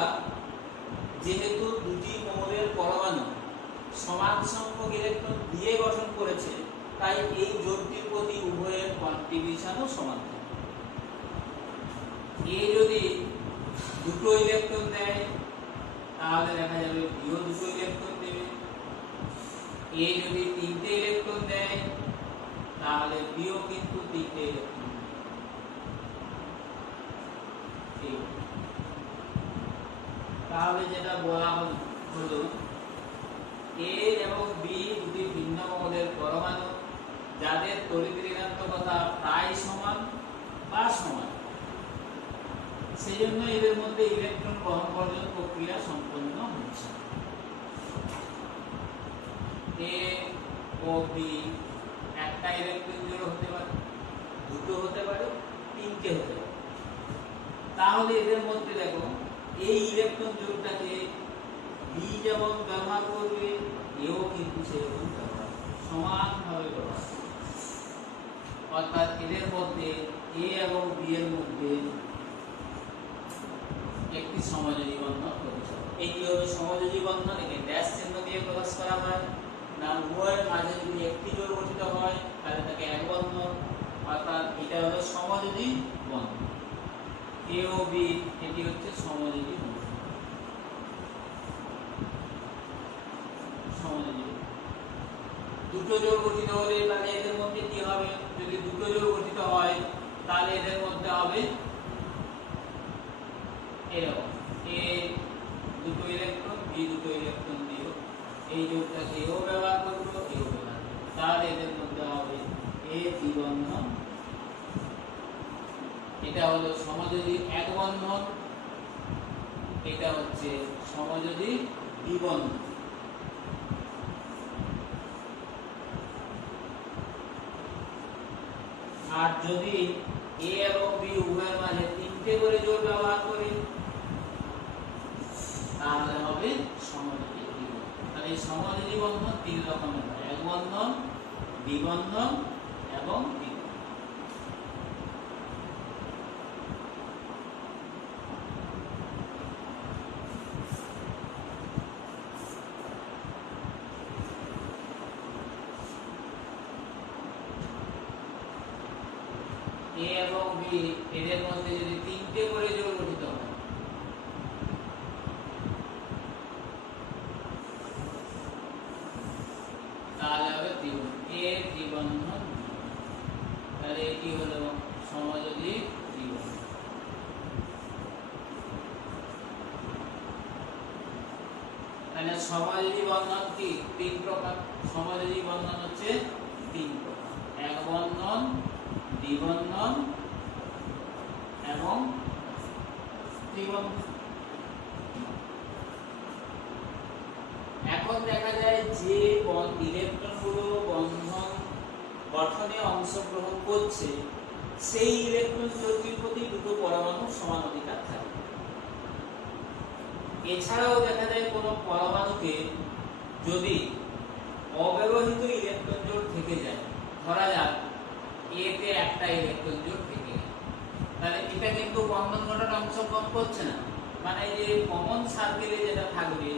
যেহেতু দুটি মৌলের পরমাণু সমান সংখ্যক ইলেকট্রন দিয়ে গঠন করেছে, তাই এই জোড়টির প্রতি উভয়ের কন্ট্রিবিউশনও সমান থাকে। এ যদি দুটো ইলেকট্রন দেয়, তাহলে দেখা যাবে বিও দুটো ইলেকট্রন দেবে। এ যদি তিনটে ইলেকট্রন দেয়, তাহলে বিও কিন্তু তিনটে ইলেকট্রন দেবে। তাহলে যেটা বলা হলো, এ এবং বি দুটি ভিন্ন মৌলের পরমাণু যাদের তড়িৎ ঋণাত্মকতা প্রায় সমান বা সমান, সেজন্য এদের মধ্যে ইলেকট্রন গ্রহণ বর্জন প্রক্রিয়া সম্পন্ন হচ্ছে। এ ও বি একটা ইলেকট্রন জোড় হতে পারে, দুটো হতে পারে, তিনটে হতে পারে। তাহলে এদের মধ্যে দেখো এই ইলেকট্রন জোড়টাকে বি যেমন ব্যবহার করবে, এও কিন্তু সেরকম ব্যবহার সমানভাবে ব্যবহার করবে। অর্থাৎ এদের মধ্যে এ এবং বি এর মধ্যে একটি সমযোজী বন্ধন গঠিত। এটি হবে সমযোজী বন্ধন। একে ড্যাশ চিহ্ন দিয়ে প্রকাশ করা হয়। না, উভয়ের মাঝে যদি একটি জোড় গঠিত হয় তাহলে তাকে এক বন্ধন, অর্থাৎ এটা হলো সমযোজী বন্ধন। এ ও বি এটি হচ্ছে সমযোজী বন্ধন। সমযোজী দুটো জোড় গঠিত হলে তাহলে এদের মধ্যে কি হবে, যদি দুটো জোড় গঠিত হয় তাহলে এদের মধ্যে হবে এরকম, এ দুটো ইলেকট্রন, বি দুটো ইলেকট্রন দিও, এই জোড়টাকে এও ব্যবহার করবো, এও ব্যবহার করবো, তাহলে এদের মধ্যে হবে এ দ্বিবন্ধন। এটা হলো সমযোজী এক বন্ধন, এটা হচ্ছে সমযোজী দ্বিবন্ধন। আর যদি এ এবং বি উভয়ের মাঝে তিনটে করে জোড় ব্যবহার করি, তাহলে হবে সমযোজী দ্বিবন্ধন। তাহলে এই সমযোজী বন্ধন তিন রকমের হয়, এক বন্ধন, দ্বিবন্ধন এবং দ্বিবন্ধন। এ এবং বি এদের মধ্যে যদি তিনটে করে জোড় গঠিত হয়, তাহলে হবে দ্বিবন্ধন, এ দ্বিবন্ধন। তাহলে এটি হলো সমযোজী দ্বিবন্ধন। তাহলে সমযোজী বন্ধন কি তিন প্রকার, সমযোজী বন্ধন হচ্ছে তিন প্রকার, এক বন্ধন, দ্বিবন্ধন এবং ত্রিবন্ধন। এখন দেখা যায় যে ইলেকট্রনগুলো বন্ধন গঠনে অংশগ্রহণ করছে, সেই ইলেকট্রন জোড়টির প্রতি দুটো পরমাণু সমান অধিকার থাকে। এছাড়াও দেখা যায় কোনো পরমাণুকে যদি অব্যবহৃত ইলেকট্রন জোড় থেকে যায়, ধরা যাক এতে একটা ইলেকট্রন জোড় থেকে গেল, তাহলে এটা কিন্তু বন্ধন গঠনে অংশগ্রহণ করছে না, মানে যে কমন সার্কেলে যেটা থাকবে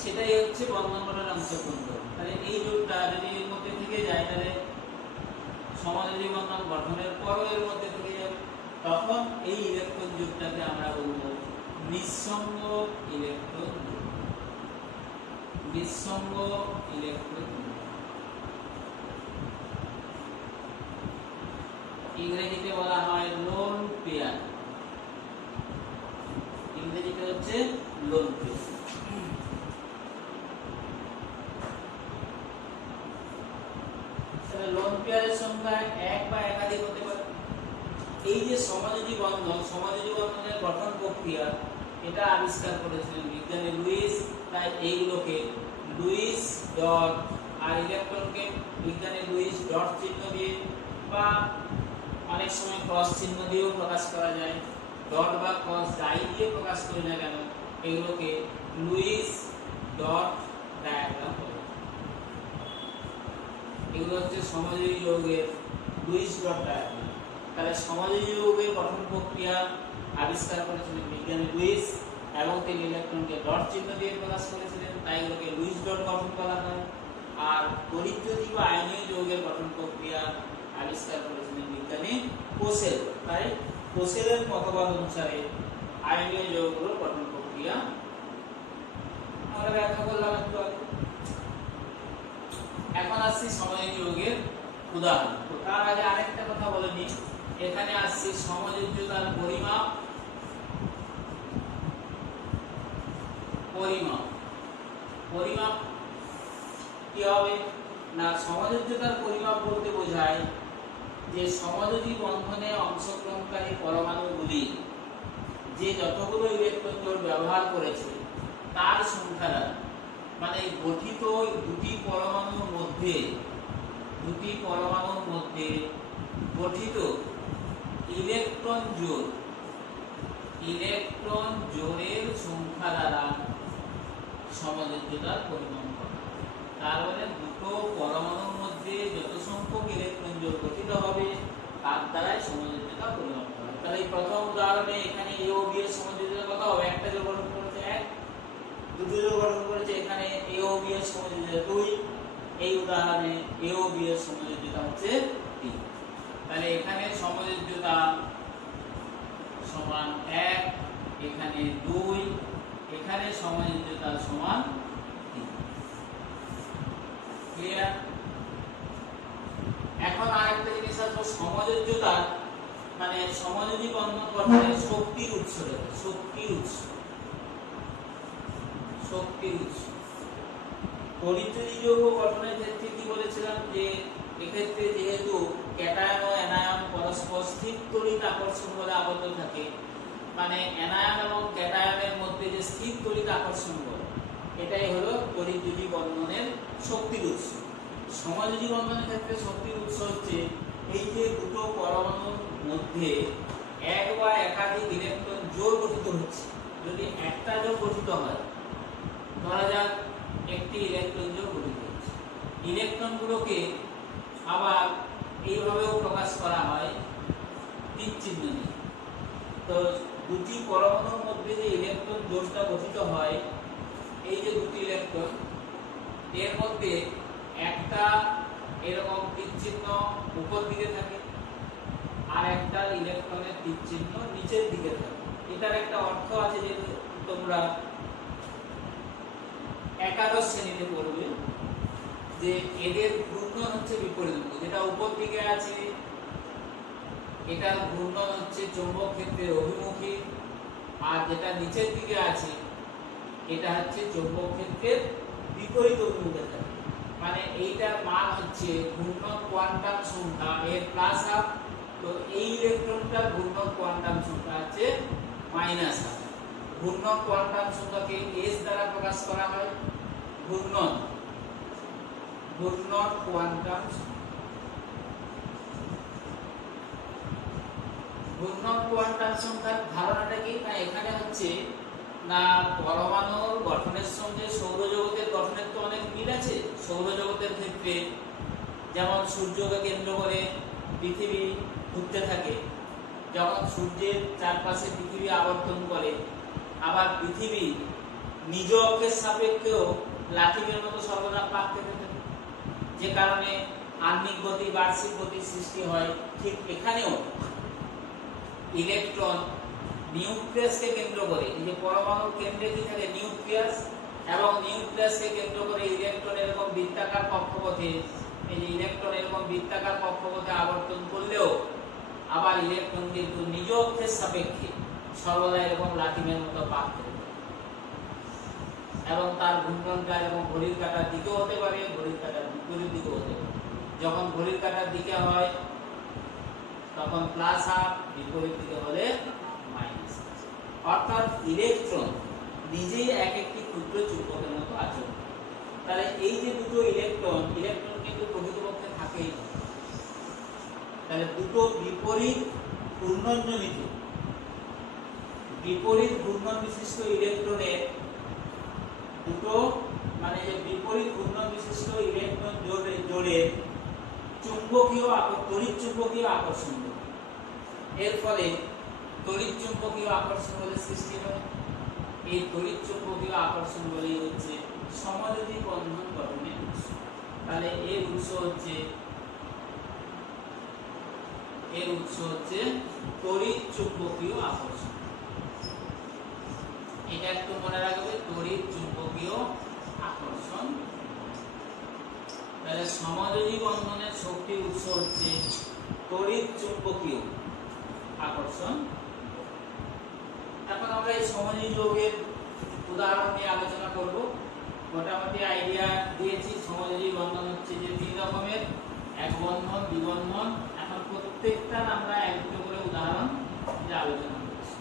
সেটাই হচ্ছে বন্ধন গঠনে অংশগ্রহণ করবে। তাহলে এই জোড়টা যদি এর মধ্যে থেকে যায়, তাহলে সমযোজী বন্ধন গঠনের পরও এর মধ্যে থেকে যাবে, তখন এই ইলেকট্রন জোড়টাকে আমরা বলবো নিঃসঙ্গ ইলেকট্রন জোড়। নিঃসঙ্গ ইলেকট্রন ইংরেজিতে বলা হয় লোন পেয়ার, ইংরেজিতে হচ্ছে লোন পেয়ার। লোন পেয়ারের সংখ্যা এক বা একাধিক হতে পারে। এই যে সমযোজী বন্ধনের গঠন প্রক্রিয়া, এটা আবিষ্কার করেছিলেন বিজ্ঞানী লুইস। তাই এইগুলোকে লুইস ডট, আর ইলেকট্রনকে বিজ্ঞানী লুইস ডট চিহ্ন দিয়ে বা অনেক সময় ক্রস চিহ্ন দিয়েও প্রকাশ করা যায়, ডট বা ক্রস যাই দিয়ে প্রকাশ করি না কেন, এগুলোকে লুইস ডট ডায়াগ্রাম বলে। এগুলো হচ্ছে সমযোজী যৌগের লুইস ডট ডায়াগ্রাম। তাহলে সমযোজী যৌগের গঠন প্রক্রিয়া আবিষ্কার করেছিলেন বিজ্ঞানী লুইস এবং তিনি ইলেকট্রনকে ডট চিহ্ন দিয়ে প্রকাশ করেছিলেন, তাই এগুলোকে লুইস ডট গঠন বলা হয়। আর তড়িৎদ্যুতি বা আয়নীয় যৌগের গঠন প্রক্রিয়া আবিষ্কার করেছিলেন বিজ্ঞানী কোসেল। তাই কোসেলের মতবাদ অনুসারে আয়নীয় যৌগগুলোর গঠন প্রক্রিয়া আমরা ব্যাখ্যা করলাম একটু আগে। এখন আসছি সমযোজী যৌগের উদাহরণ। তো তার আগে আরেকটা কথা বলে নিই, এখানে আসছে সমযোজ্যতার পরিমাপ। পরিমাপ কি হবে না, সমযোজ্যতার পরিমাপ বলতে বোঝায় যে সমযোজী বন্ধনে অংশগ্রহণকারী পরমাণুগুলি যে যতগুলো ইলেকট্রন জোড় ব্যবহার করেছে তার সংখ্যা দ্বারা, মানে গঠিত দুটি পরমাণুর মধ্যে গঠিত ইলেকট্রন জোড়ের সংখ্যা দ্বারা সমযোজ্যতার পরিমাপ করা। তার মানে দুটো পরমাণুর মধ্যে যত সংখ্যক ইলেকট্রন জোড় গঠিত হবে তার দ্বারাই সমযোজ্যতা পরিমাপ করা। তাহলে এই প্রথম উদাহরণে এখানে এ ও বি এর সমযোজ্যতা কত হবে? একটা জোড় গঠন করেছে 1, দুটো জোড় গঠন করেছে, এখানে এ ও বি এর সমযোজ্যতা 2, এই উদাহরণে এ ও বি এর সমযোজ্যতা হচ্ছে 3। তাহলে এখানে সমযোজ্যতা সমান 1, এখানে 2, এখানে সমযোজ্যতা সমান 3। ক্লিয়ার? এখন আরেকটা জিনিস আছে, সমযোজ্যতা মানে সমযোজী বন্ধন গঠনের শক্তির উৎস। তড়িৎদ্যুতি যৌগ গঠনের ক্ষেত্রে কি বলেছিলাম যে এক্ষেত্রে যেহেতু ক্যাটায়ন ও অ্যানায়ন পরস্পর স্থির তড়িৎ আকর্ষণ বলে আবদ্ধ থাকে, মানে অ্যানায়ন এবং ক্যাটায়নের মধ্যে যে স্থির তড়িৎ আকর্ষণ বল, এটাই হলো তড়িৎদ্যুতি বন্ধনের শক্তির উৎস। সমযোজী বন্ধনের ক্ষেত্রে শক্তির উৎস হচ্ছে এই যে দুটো পরমাণুর মধ্যে এক বা একাধিক ইলেকট্রন জোড় গঠিত হচ্ছে। যদি একটা জোড় গঠিত হয়, ধরা যাক একটি ইলেকট্রন জোড় গঠিত হচ্ছে, ইলেকট্রনগুলোকে আবার এইভাবেও প্রকাশ করা হয় তীর চিহ্ন দিয়ে। তো দুটি পরমাণুর মধ্যে যে ইলেকট্রন জোড়টা গঠিত হয়, এই যে দুটি ইলেকট্রন, এর মধ্যে একটা এরকম তীর চিহ্ন উপর দিকে থাকে আর একটা ইলেকট্রনের তীর চিহ্ন নিচের দিকে থাকে। এটার একটা অর্থ আছে, যে তোমরা একাদশ শ্রেণীতে পড়বে, যে এদের ঘূর্ণন হচ্ছে বিপরীত। যেটা উপর দিকে আছে এটার ঘূর্ণন হচ্ছে চৌম্বক ক্ষেত্রের অভিমুখী, আর যেটা নিচের দিকে আছে এটা হচ্ছে চৌম্বক ক্ষেত্রের বিপরীত অভিমুখে থাকে। মানে এইটার মান হচ্ছে ঘূর্ণন কোয়ান্টাম সংখ্যা এর প্লাস হাফ। তো এই ইলেকট্রনটার ঘূর্ণন কোয়ান্টাম সংখ্যা হচ্ছে মাইনাস হাফ। ঘূর্ণন কোয়ান্টাম সংখ্যাকে এস দ্বারা প্রকাশ করা হয়। ঘূর্ণন কোয়ান্টাম সংখ্যার ধারণাটা কি? না এখানে হচ্ছে না পরমাণুর গঠনের সঙ্গে সৌরজগতের গঠনের তো অনেক মিল আছে। সৌরজগতের ক্ষেত্রে যেমন সূর্যকে কেন্দ্র করে পৃথিবী ঘুরতে থাকে, যখন সূর্যের চারপাশে পৃথিবী আবর্তন করে, আবার পৃথিবী নিজ অক্ষের সাপেক্ষেও লাঠিমের মতো সর্বদা পাক খেতে থাকে, যে কারণে আহ্নিক গতি বার্ষিক গতির সৃষ্টি হয়। ঠিক এখানেও ইলেকট্রন নিউক্লিয়াসকে কেন্দ্র করে, এই যে পরমাণুর কেন্দ্রে কি থাকে নিউক্লিয়াস, এবং নিউক্লিয়াসকে কেন্দ্র করে ইলেকট্রন এরকম বৃত্তাকার কক্ষপথে, এই যে ইলেকট্রন এরকম বৃত্তাকার কক্ষপথে আবর্তন করলেও আবার ইলেকট্রন কিন্তু নিজ অক্ষের সাপেক্ষে সর্বদা এরকম লাঠিমের মতো পাক খেতে থাকে, এবং তার ঘূর্ণনটা এবং ঘড়ির কাঁটার দিকেও হতে পারে, ঘড়ির কাঁটার বিপরীত দিকেও হতে পারে। যখন ঘড়ির কাঁটার দিকে হয় তখন প্লাস হাফ, বিপরীত দিকে হলে মাইনাস। অর্থাৎ ইলেকট্রন নিজেই এক একটি ক্ষুদ্র চুম্বকের মতো আচরণ। তাহলে এই যে দুটো ইলেকট্রন কিন্তু প্রকৃতপক্ষে থাকেই না। তাহলে দুটো বিপরীত ঘূর্ণন বিশিষ্ট ইলেকট্রনের দুটো মানে যে বিপরীত ঘূর্ণন বিশিষ্ট ইলেকট্রন জোড়ে চুম্বকীয় তড়িৎ চুম্বকীয় আকর্ষণ, এর ফলে তড়িৎ চুম্বকীয় আকর্ষণ বলে সৃষ্টি হয়। এই তড়িৎ চুম্বকীয় আকর্ষণ বলেই হচ্ছে সমযোজী বন্ধন গঠনের উৎস। তাহলে এর উৎস হচ্ছে তড়িৎ চুম্বকীয় আকর্ষণ। এটা একটু মনে রাখবে, তড়িৎ চুম্বকীয় আকর্ষণ। তাহলে সমযোজী বন্ধনের শক্তির উৎস হচ্ছে তড়িৎ চুম্বকীয় আকর্ষণ। এখন আমরা এই সমযোজী যৌগের উদাহরণ নিয়ে আলোচনা করব। মোটামুটি আইডিয়া দিয়েছি। সমযোজী বন্ধন হচ্ছে যে তিন রকমের, এক বন্ধন, দ্বিবন্ধন। এখন প্রত্যেকটার আমরা এক দুটো করে উদাহরণ আলোচনা করছি।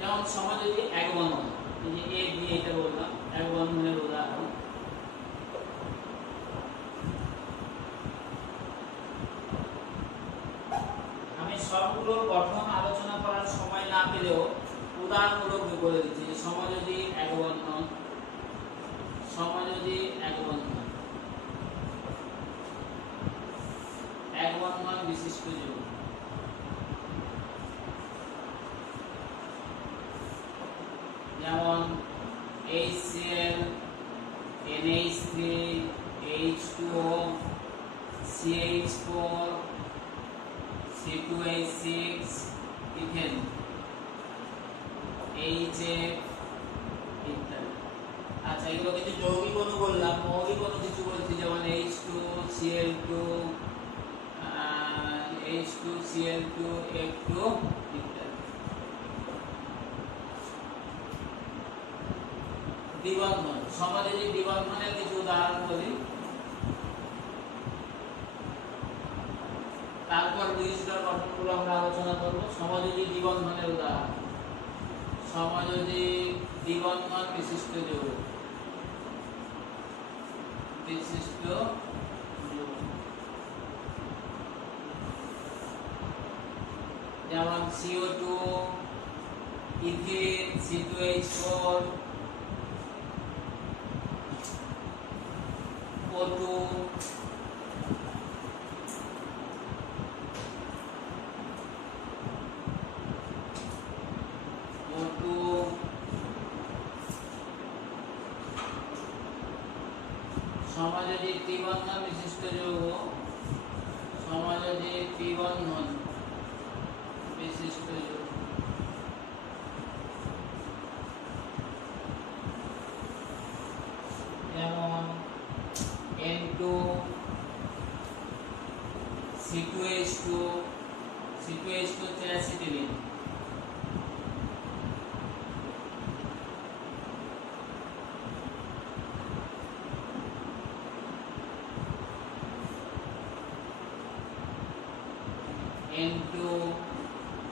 যেমন সমযোজী এক বন্ধন, এই যে এ বি এটা বললাম এক বন্ধনের উদাহরণ। আমি সবগুলোর গঠন আলোচনা করার সময় না পেলেও উদাহরণমূলক বলে দিচ্ছি। সমযোজী এক বন্ধন, সমযোজী এক বন্ধন, এক বন্ধন বিশিষ্ট যৌগ। যেমন HCl, NH3, H2O, CH4, C2H6, ethane, HF ইত্যাদি। আচ্ছা, এগুলো কিছু যৌগিক অণু বললাম। মৌলিক অণু কিছু বলছি, যেমন H2Cl2, H2Cl2, F2 ইত্যাদি। দ্বিবন্ধন, সমযোজী দ্বিবন্ধনের কিছু উদাহরণ বলি। তারপর বিশিষ্টর গঠনগুলো আমরা আলোচনা করব। সমযোজী দ্বিবন্ধনের উদাহরণ, সমযোজী দ্বিবন্ধন বিশিষ্ট যৌগ, যেমন CO2, ইথিন, C2H4, O2, সমযোজী ত্রিবন্ধন বিশিষ্ট যৌগ, সমযোজী ত্রিবন্ধন বিশিষ্ট যৌগ। যেমন N2, C2H2, C2H2 হচ্ছে acetylene, N2,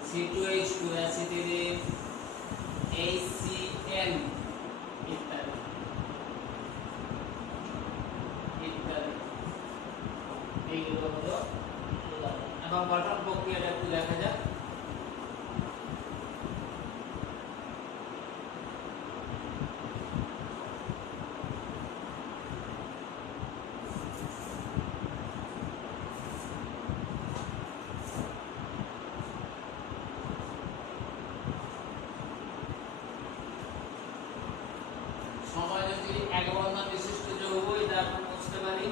C2H2 acetylene, HCl ইত্যাদি ইত্যাদি। এইগুলো হলো উদাহরণ। এখন গঠন প্রক্রিয়াটা একটু দেখা যাক। সমযোজী এক বন্ধন বিশিষ্ট যৌগ, এটা আমরা বুঝতে পারি।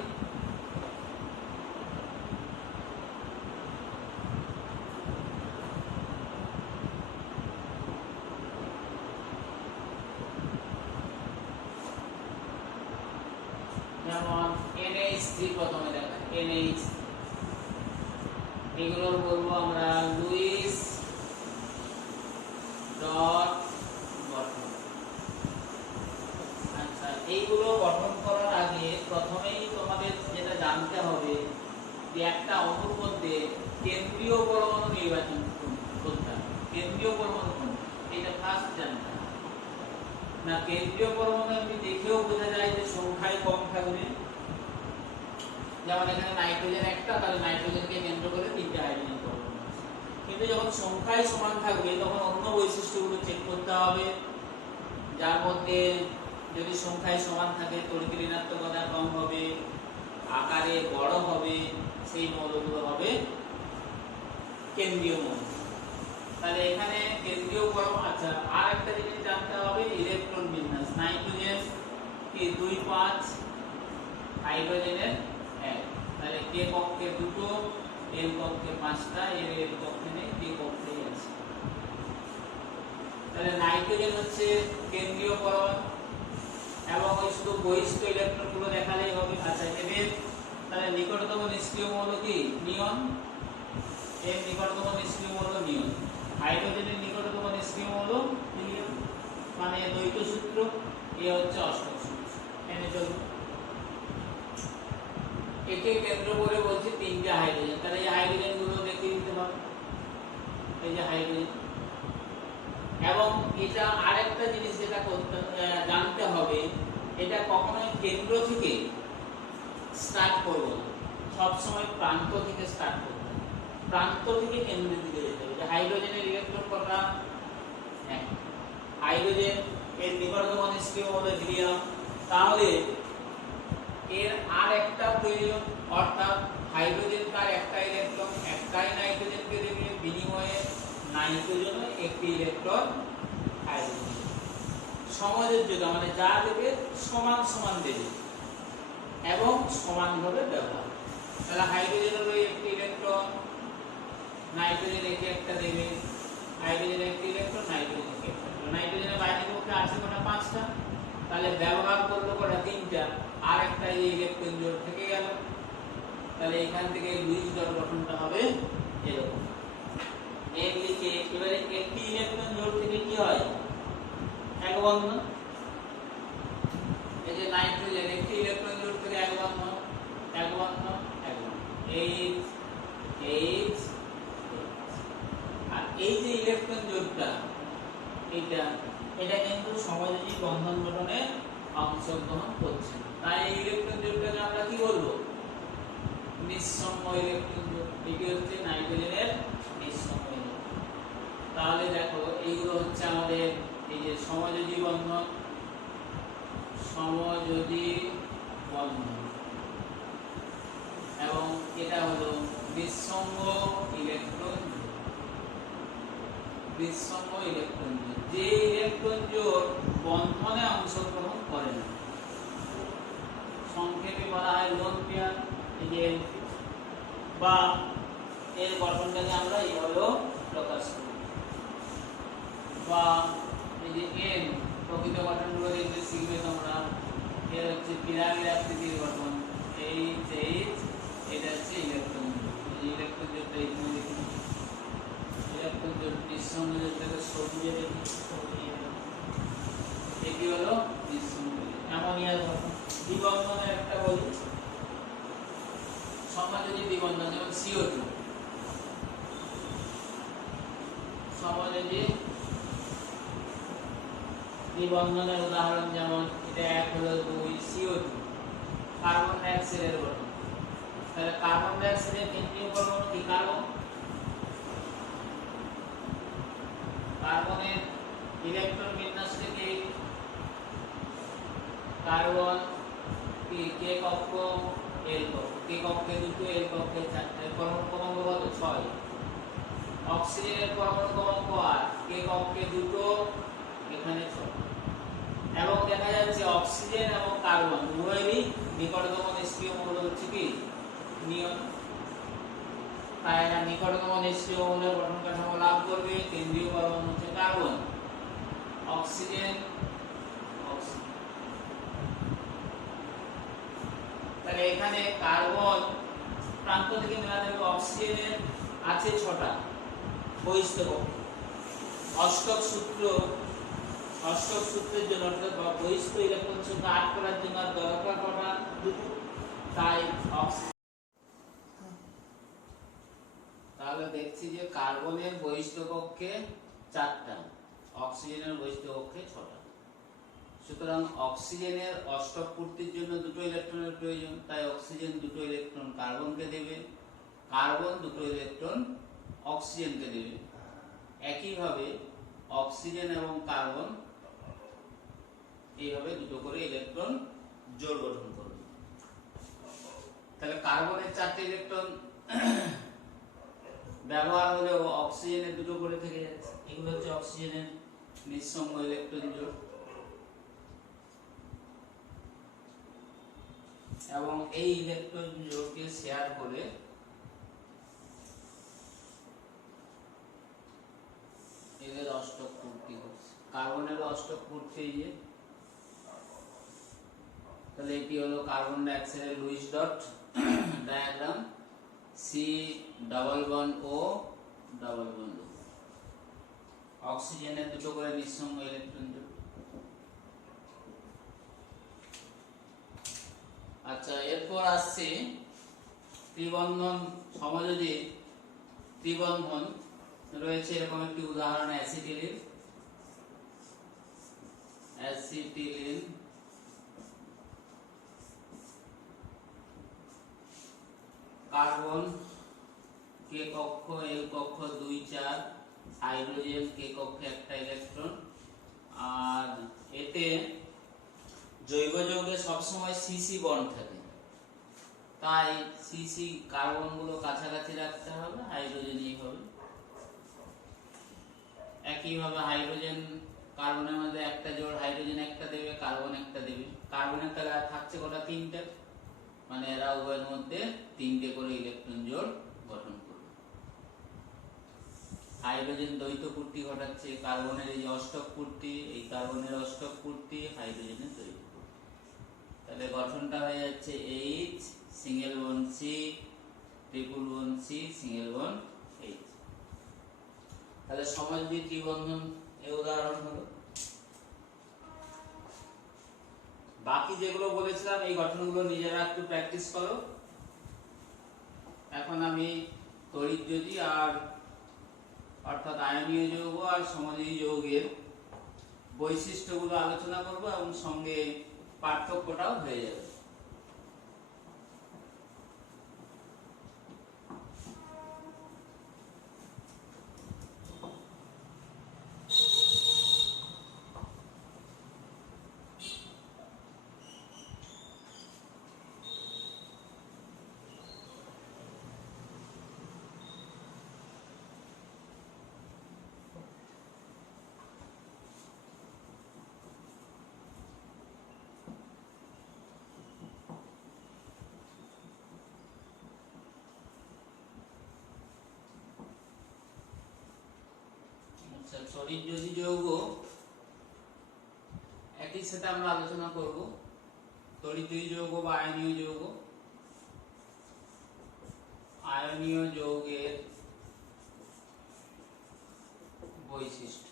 যেমন NH3 প্রথমে দেখা, NH, এগুলোর বলবো আমরা লুইস ডট গঠন। আচ্ছা, এইগুলো গঠন করার আগে প্রথমেই তোমাদের যে একটা অণুর মধ্যে কেন্দ্রীয় পরমাণু নির্বাচন করতে হবে। কেন্দ্রীয় পরমাণু কোনটা এটা ফার্স্ট জানতে হবে। না কেন্দ্রীয় পরমাণু এমনি দেখেও বোঝা যায় যে সংখ্যায় কম থাকবে, যেমন এখানে নাইট্রোজেন একটা, তাহলে নাইট্রোজেনকে কেন্দ্র করে তিনটা হাইড্রোজেন পরমাণু আছে। কিন্তু যখন সংখ্যায় সমান থাকবে তখন অন্য বৈশিষ্ট্যগুলো চেক করতে হবে, যার মধ্যে যদি সংখ্যায় সমান থাকে তড়িৎ ঋণাত্মকতা কম হবে, আকারে বড় হবে, সেই মৌলগুলো হবে কেন্দ্রীয় মৌল। তাহলে এখানে কেন্দ্রীয় পরমাণু, আচ্ছা আর একটা জিনিস জানতে হবে ইলেকট্রন বিন্যাস। নাইট্রোজেন কি 2 5, হাইড্রোজেনের 1, তাহলে কে কক্ষে দুটো, এল কক্ষে 5টা, এর কক্ষে নেই, কে কক্ষেই আছে। তাহলে নাইট্রোজেন হচ্ছে কেন্দ্রীয় পরমাণু এবং ওই শুধু বহিষ্ঠ ইলেকট্রন গুলো দেখালেই হবে। আচ্ছা এদের তাহলে নিকটতম নিষ্ক্রিয় মৌল কি নিয়ন, এর নিকটতম নিষ্ক্রিয় মৌল নিয়ন। হাইড্রোজেনের নিকটতম নিষ্ক্রিয় মৌল হিলিয়াম, মানে দ্বৈত সূত্র, এ হচ্ছে অষ্টক সূত্র। এনে চলুন, একে কেন্দ্র করে বলছি তিনটা হাইড্রোজেন, তাহলে এই হাইড্রোজেন গুলো দেখিয়ে দিতে হবে, এই যে হাইড্রোজেন। এবং এটা আরেকটা জিনিস যেটা জানতে হবে, এটা কখনোই কেন্দ্র থেকে স্টার্ট করব না, সব সময় প্রান্ত থেকে স্টার্ট করব, প্রান্ত থেকে কেন্দ্রের দিকে যেতে হবে। হাইড্রোজেনের ইলেকট্রন কটা, এক। হাইড্রোজেন এর নিকটতম নিষ্ক্রিয় মৌল হিলিয়াম, তাহলে এর আর একটা প্রয়োজন, অর্থাৎ হাইড্রোজেন তার একটা ইলেকট্রন একটাই নাইট্রোজেনকে দেবে, বিনিময়ে নাইট্রোজেনও একটি ইলেকট্রন হাইড্রোজেন। সমযোজ্যতা মানে যা দেবে সমান সমান দেবে এবং সমানভাবে ব্যবহার। তাহলে হাইড্রোজেনেরও একটি ইলেকট্রন, নাইট্রোজেন একে একটা দেবে, হাইড্রোজেন একটি ইলেকট্রন, নাইট্রোজেন একে একটা। নাইট্রোজেনের বাইরের পক্ষে আছে কোটা 5টা, তাহলে ব্যবহার করলো কোটা 3টা, আর একটা এই ইলেকট্রন জোড় থেকে গেল। তাহলে এখান থেকে লুইস ডট গঠনটা হবে এরকম। এর লিখে এবারে একটি ইলেকট্রন জোড় থেকে কি হয়, এক বন্ধন। এই যে নাইট্রোজেন একটি ইলেকট্রন জোড় থেকে এক বন্ধন, এক বন্ধন, এক বন্ধন, এইচ এইচ। আর এই যে ইলেকট্রন জোড়টা এটা কিন্তু সমযোজী বন্ধন গঠনে অংশগ্রহণ করছে, তাই এই ইলেকট্রন জোড়টাকে আমরা কি বলবো, নিঃসঙ্গ ইলেকট্রন জোড়। এটি হচ্ছে নাইট্রোজেনের নিঃসঙ্গ ইলেকট্রন। তাহলে দেখো এইগুলো হচ্ছে আমাদের এই যে সমযোজী বন্ধন, সমযোজী বন্ধন, এবং এটা হলো নিঃসঙ্গ ইলেকট্রন জোড়। নিঃসঙ্গ ইলেকট্রন জোড়, যে ইলেকট্রন জোড় বন্ধনে অংশগ্রহণ করে না, সংক্ষেপে বলা হয় লোন পেয়ার। এই যে বা এর গঠনটাকে আমরা এইভাবেও প্রকাশ করি, বা এই যে এন প্রকৃত গঠনগুলো দেখবে শিখবে তোমরা। এর হচ্ছে পিরামিড আকৃতির গঠন, এইচ এইচ, এটা হচ্ছে ইলেকট্রন জোড়। এই ইলেকট্রন জোড়টা এখানে দেখুন, ইলেকট্রন জোড় নিঃসঙ্গ জোড়টাকে সবুজে দেখি, এটি হলো নিঃসঙ্গ অ্যামোনিয়ার গঠন। দ্বিবন্ধনের একটা বলি, সমযোজী দ্বিবন্ধন, যেমন CO2, সমযোজী দ্বিবন্ধনের উদাহরণ যেমন এটা 1 হলো 2 CO2, কার্বন ডাই অক্সাইডের গঠন। তাহলে কার্বন ডাই অক্সাইডের কেন্দ্রীয় পরমাণু কি, কার্বন। কার্বনের ইলেকট্রন বিন্যাসটা কি, কার্বন কি কে কক্ষ, এল কক্ষ, কে কক্ষে দুটো, এল কক্ষে 4টা, পরমাণু ক্রমাঙ্ক কত 6। অক্সিজেনের পরমাণু ক্রমাঙ্ক 8, কে কক্ষে দুটো, এখানে 6। এবং দেখা যাচ্ছে অক্সিজেন এবং কার্বন উভয়েরই নিকটতম নিষ্ক্রিয় মৌল হচ্ছে কি নিয়ন। তাই এরা নিকটতম নিষ্ক্রিয় মৌলের গঠন কাঠামো লাভ করবে। কেন্দ্রীয় পরমাণু হচ্ছে কার্বন, অক্সিজেন, অক্সিজেন। তাহলে এখানে কার্বন প্রান্ত থেকে মেলাতে হবে, অক্সিজেনের আছে 6টা বহিষ্ঠ কক্ষে। অষ্টক সূত্রের জন্য অর্থাৎ বহিষ্ঠ ইলেকট্রন সংখ্যা 8 করার জন্য দরকার কটা, দুটো। তাই দেখছি যে কার্বনের বহিষ্ঠ কক্ষে 4টা, অক্সিজেনের বহিষ্ঠ কক্ষে 6টা। সুতরাং অক্সিজেনের অষ্টক পূর্তির জন্য 2টো ইলেকট্রনের প্রয়োজন, তাই অক্সিজেন 2টো ইলেকট্রন কার্বনকে দেবে, কার্বন 2টো ইলেকট্রন অক্সিজেনকে দেবে। একইভাবে অক্সিজেন এবং কার্বন এইভাবে 2টো করে ইলেকট্রন জোড় গঠন করবে। তাহলে কার্বনের 4টে ইলেকট্রন ব্যবহার হলেও অক্সিজেনের 2টো করে থেকে যাচ্ছে। এগুলো হচ্ছে অক্সিজেনের নিঃসঙ্গ ইলেকট্রন জোড়। এবং এই ইলেকট্রন জোড়কে শেয়ার করে এদের অষ্টক পূর্তি হচ্ছে। কার্বনের অষ্টক পূর্তি এই যে, তাহলে এটি হলো কার্বন ডাই অক্সাইডের Lewis dot diagram, C double bond O double bond. অক্সিজেনের 2টো করে নিঃসঙ্গ ইলেকট্রন জোড়। আচ্ছা, এরপর আসছে ত্রিবন্ধন, সমযোজী ত্রিবন্ধন রয়েছে। এরকম একটি উদাহরণ অ্যাসিটিলিন, অ্যাসিটিলিন কার্বন কে কক্ষ এল কক্ষ 2 4, হাইড্রোজেন কে কক্ষে 1টা ইলেকট্রন। আর এতে জৈব যৌগে সবসময় সিসি বন্ড থাকে, তাই সিসি কার্বন গুলো কাছাকাছি রাখতে হবে, হাইড্রোজেন এইভাবে। একইভাবে হাইড্রোজেন কার্বনের মধ্যে 1টা জোড়, হাইড্রোজেন 1টা দেবে, কার্বন 1টা দেবে। কার্বনের তাহলে থাকছে কটা? 3টে, মানে এরা উভয়ের মধ্যে 3টে করে ইলেকট্রন জোড় গঠন করবে। হাইড্রোজেন দ্বৈত পূর্তি ঘটাচ্ছে, কার্বনের এই যে অষ্টক পূর্তি, এই কার্বনের অষ্টক পূর্তি, হাইড্রোজেনের দ্বৈত পূর্তি। তাহলে গঠনটা হয়ে যাচ্ছে H single bond C, triple bond C, single bond H. তাহলে সমযোজী ত্রিবন্ধন এর উদাহরণ হলো। বাকি যেগুলো বলেছিলাম এই গঠনগুলো নিজেরা একটু প্র্যাকটিস করো। এখন আমি তড়িৎযোজী আর অর্থাৎ আয়নীয় যৌগ আর সমযোজী যৌগের বৈশিষ্ট্যগুলো আলোচনা করব এবং সঙ্গে পার্থক্যটাও হয়ে যাবে। তড়িৎযোজী যৌগ একই সাথে আমরা আলোচনা করব তড়িৎযোজী যৌগ বা আয়নীয় যৌগ। আয়নীয় যৌগের বৈশিষ্ট্য।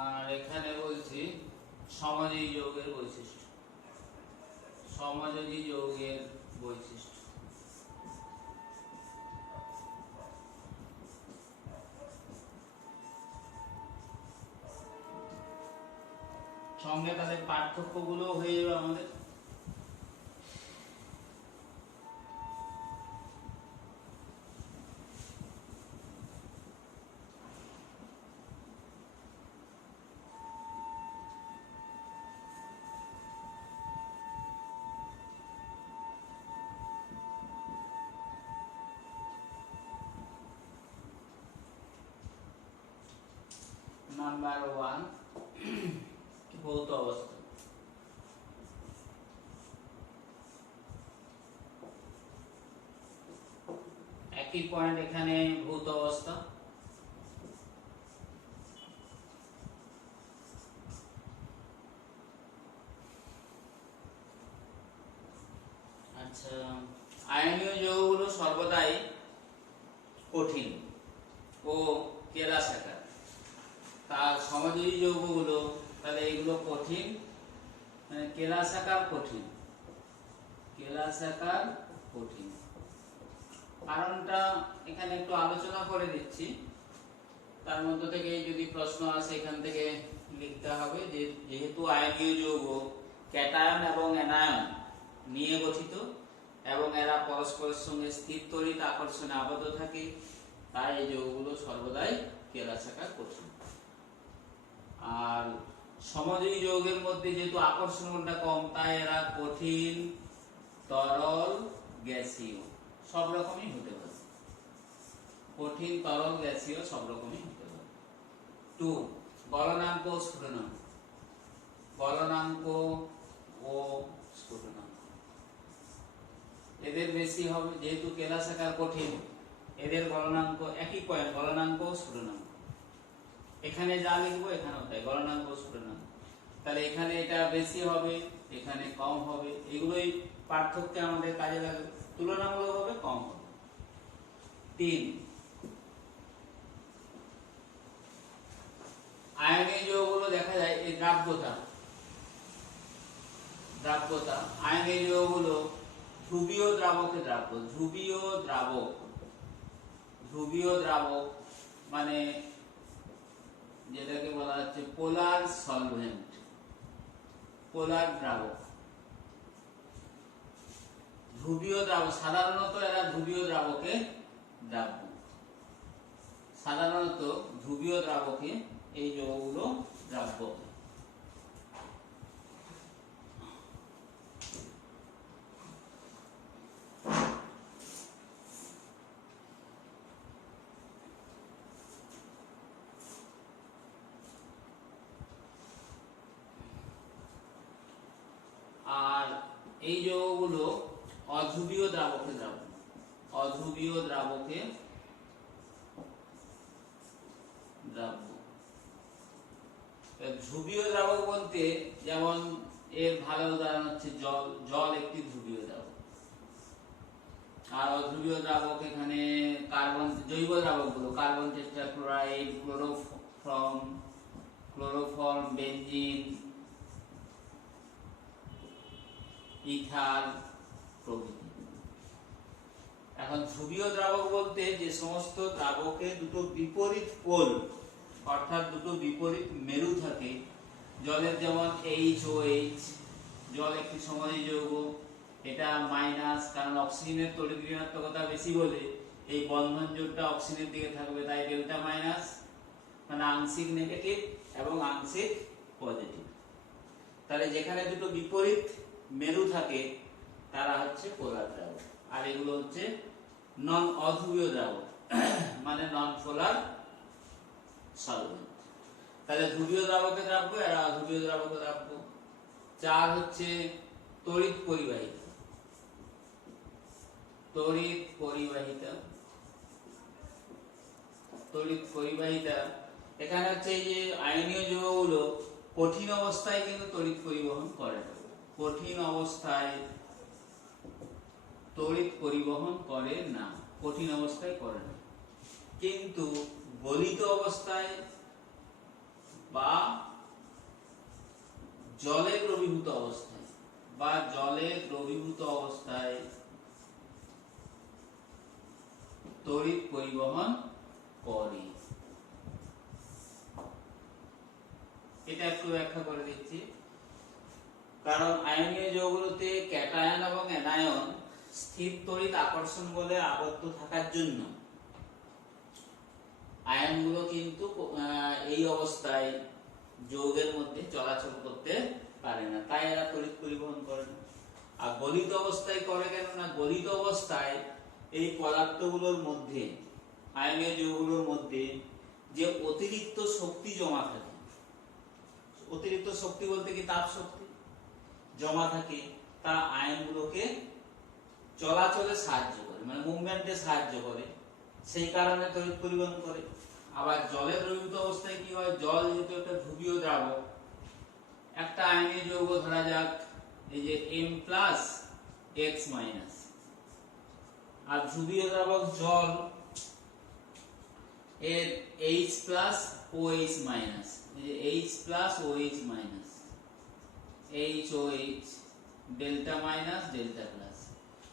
আর এখানে বলছি সমযোজী যৌগের বৈশিষ্ট্য। সমযোজী যৌগের বৈশিষ্ট্য সঙ্গে তাদের পার্থক্যগুলো হয়ে যাবে আমাদের। নাম্বার 1 ভৌত অবস্থা। একই পয়েন্ট এখানে ভৌত অবস্থা। আচ্ছা, আয়নীয় যৌগগুলো সর্বদাই কঠিন ও কেলাসাকার। তার সমযোজী যৌগগুলো তাহলে এগুলো কঠিন, মানে কেলাসাকার কঠিন, কেলাসাকার কঠিন। কারণটা এখানে একটু আলোচনা করে দিচ্ছি, তার মধ্য থেকে যদি প্রশ্ন আসে এখান থেকে লিখতে হবে যে যেহেতু আয়নীয় যৌগ ক্যাটায়ন এবং অ্যানায়ন নিয়ে গঠিত এবং এরা পরস্পরের সঙ্গে স্থির তড়িৎ আকর্ষণে আবদ্ধ থাকে, তাই এই যৌগগুলো সর্বদাই কেলাসাকার কঠিন। আর সমযোজী যৌগের মধ্যে যেহেতু আকর্ষণ বলটা কম, তাই এরা কঠিন, তরল, গ্যাসীয় সব রকমই হতে পারে। কঠিন, তরল, গ্যাসীয় সব রকমই হতে পারে। 2 গলনাঙ্ক ও স্ফুটনাঙ্ক। গলনাঙ্ক ও স্ফুটনাঙ্ক এদের বেশি হবে, যেহেতু কেলাসাকার কঠিন, এদের গলনাঙ্ক একই পয়েন্ট, গলনাঙ্ক ও স্ফুটনাঙ্ক। এখানে যা লিখবো এখানেও তাই, গলনাঙ্ক ও স্ফুটনাঙ্ক। তাহলে এখানে এটা বেশি হবে, এখানে কম হবে, এগুলোই পার্থক্য আমাদের কাজে লাগবে, তুলনামূলকভাবে কম হবে। 3 আয়নীয় যৌগগুলো দেখা যায় এই দ্রাব্যতা। আয়নীয় যৌগগুলো ধ্রুবীয় দ্রাবকে দ্রাব্য। ধ্রুবীয় দ্রাবক মানে যেটাকে বলা হচ্ছে পোলার সলভেন্ট, পোলার দ্রাবক। ধ্রুবীয় দ্রাবক সাধারণত এরা ধ্রুবীয় দ্রাবকে দ্রাব্য। সাধারণত ধ্রুবীয় দ্রাবকে এই যৌগগুলো দ্রাব্য। আর এই যৌগগুলো অধ্রুবীয় দ্রাবকে দ্রাব্য। অধ্রুবীয় দ্রাবকে দ্রাব্য। ধ্রুবীয় দ্রাবক বলতে যেমন এর ভালো উদাহরণ হচ্ছে জল। জল একটি ধ্রুবীয় দ্রাবক। আর অধ্রুবীয় দ্রাবক এখানে কার্বন, জৈব দ্রাবকগুলো carbon tetrachloride, chloroform, benzene, ether প্রভৃতি। এখন ধ্রুবীয় দ্রাবক বলতে যে সমস্ত দ্রাবকে দুটো বিপরীত পোল অর্থাৎ দুটো বিপরীত মেরু থাকে। জলের যেমন HOH, জল একটি সমযোজী যৌগ, এটা মাইনাস, কারণ অক্সিজেনের তড়িৎ ঋণাত্মকতা বেশি বলে এই বন্ধন জোড়টা অক্সিজেনের দিকে থাকবে, তাই ডেল্টা মাইনাস, মানে আংশিক নেগেটিভ এবং আংশিক পজিটিভ। তাহলে যেখানে দুটো বিপরীত মেরু থাকে তারা হচ্ছে পোলার দ্রাবক। আর এগুলো হচ্ছে নন অধ্রুবীয় দ্রাবক, মানে নন পোলার সলভেন্ট। তাহলে ধ্রুবীয় দ্রাবকে দ্রাব্য, এরা অধ্রুবীয় দ্রাবকে দ্রাব্য। 4 হচ্ছে তড়িৎ পরিবাহিতা। তড়িৎ পরিবাহিতা এখানে হচ্ছে এই যে আয়নীয় যৌগগুলো কঠিন অবস্থায় কিন্তু তড়িৎ পরিবহন করে না। কঠিন অবস্থায় তড়িৎ পরিবহন করে না, কঠিন অবস্থায় করে না, কিন্তু গলিত অবস্থায় বা জলে দ্রবীভূত অবস্থায় তড়িৎ পরিবহন করে। এটা একটু ব্যাখ্যা করে দিচ্ছি। কারণ আয়নীয় যৌগগুলোতে ক্যাটায়ন এবং অ্যানায়ন স্থির তড়িৎ আকর্ষণ বলে আবদ্ধ থাকার জন্য আয়নগুলো কিন্তু এই অবস্থায় যৌগের মধ্যে চলাচল করতে পারে না, তাই এরা তড়িৎ পরিবহন করে না। আর গলিত অবস্থায় করে কেন না? গলিত অবস্থায় এই পদার্থগুলোর মধ্যে, আয়নীয় যৌগগুলোর মধ্যে যে অতিরিক্ত শক্তি জমা থাকে, অতিরিক্ত শক্তি বলতে কি তাপ শক্তি জমা থাকে, তা আয়নগুলোকে চলাচলে সাহায্য করে, মানে মুভমেন্টে সাহায্য করে, সেই কারণে তড়িৎ পরিবহন করে। আবার জলে দ্রবীভূত অবস্থায় কি হয়? জল যেহেতু একটা ধ্রুবীয় দ্রাবক, একটা আয়নীয় যৌগ ধরা যাক এই যে M+X-, আর ধ্রুবীয় দ্রাবক জল এর H+OH-, এই যে H+OH-, HOH delta minus delta plus.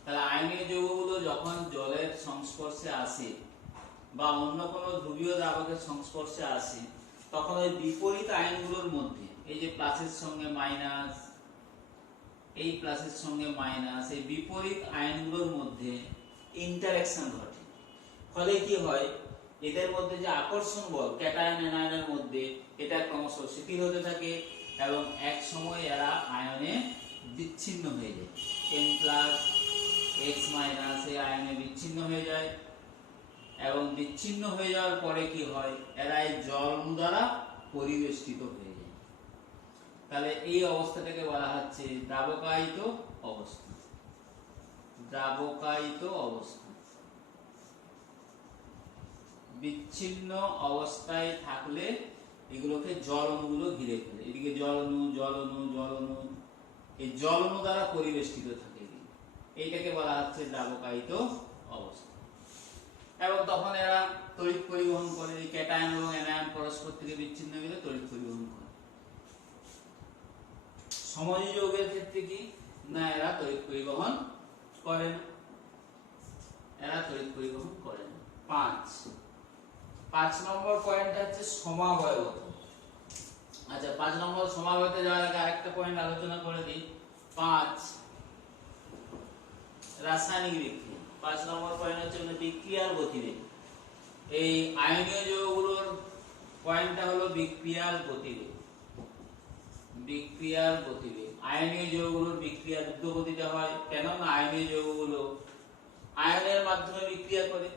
তাহলে আয়নীয় যৌগগুলো যখন জলের সংস্পর্শে আসে বা অন্য কোনো ধ্রুবীয় দ্রাবকের সংস্পর্শে আসে, তখন ওই বিপরীত আয়নগুলোর মধ্যে, এই যে প্লাসের সঙ্গে মাইনাস, এই প্লাসের সঙ্গে মাইনাস, এই বিপরীত আয়নগুলোর মধ্যে ইন্টারঅ্যাকশন ঘটে। ফলে কি হয়, এদের মধ্যে যে আকর্ষণ বল ক্যাটায়ন অ্যানায়নের মধ্যে, এটা ক্রমশ শিথিল হতে থাকে এবং এক সময় এরা আয়নে বিচ্ছিন্ন হয়ে যায়। n প্লাস x মাইনাস এই আয়নে বিচ্ছিন্ন হয়ে যায় এবং বিচ্ছিন্ন হয়ে যাওয়ার পরে কি হয়, এরা এই জল অণু দ্বারা পরিবেষ্টিত হয়ে যায়। তাহলে এই অবস্থাটাকে বলা হচ্ছে দ্রাবকায়িত অবস্থা। দ্রাবকায়িত অবস্থা। বিচ্ছিন্ন অবস্থায় থাকলে এগুলোকে জল অণুগুলো ঘিরে ফেলে। এদিকে জল অণু জল অণু জল অণু, এই জল অণু দ্বারা পরিবেষ্টিত থাকে, এইটাকে বলা হচ্ছে দ্রাবকায়িত অবস্থা। এবং তখন এরা তড়িৎ পরিবহন করে, এই ক্যাটায়ন এবং অ্যানায়ন পরস্পর থেকে বিচ্ছিন্ন হলে তড়িৎ পরিবহন করে। সমযোজী যৌগের ক্ষেত্রে কি না, এরা তড়িৎ পরিবহন করে না, এরা তড়িৎ পরিবহন করে না। 5 নম্বর পয়েন্ট হচ্ছে সমাবয়বতা। আচ্ছা, 5 নম্বর সমাবয়তে যাওয়ার আগে আরেকটা পয়েন্ট আলোচনা করে দিই। 5 রাসায়নিক বিক্রিয়া। 5 নম্বর পয়েন্ট হচ্ছে বিক্রিয়ার গতিবেগ। এই আয়নীয় যৌগগুলোর পয়েন্টটা হলো বিক্রিয়ার গতিবেগ। বিক্রিয়ার গতিবেগ। আয়নীয় যৌগগুলোর বিক্রিয়া দ্রুত গতিতে হয়, কেন না আয়নীয় যৌগগুলো আয়নের মাধ্যমে বিক্রিয়া করে,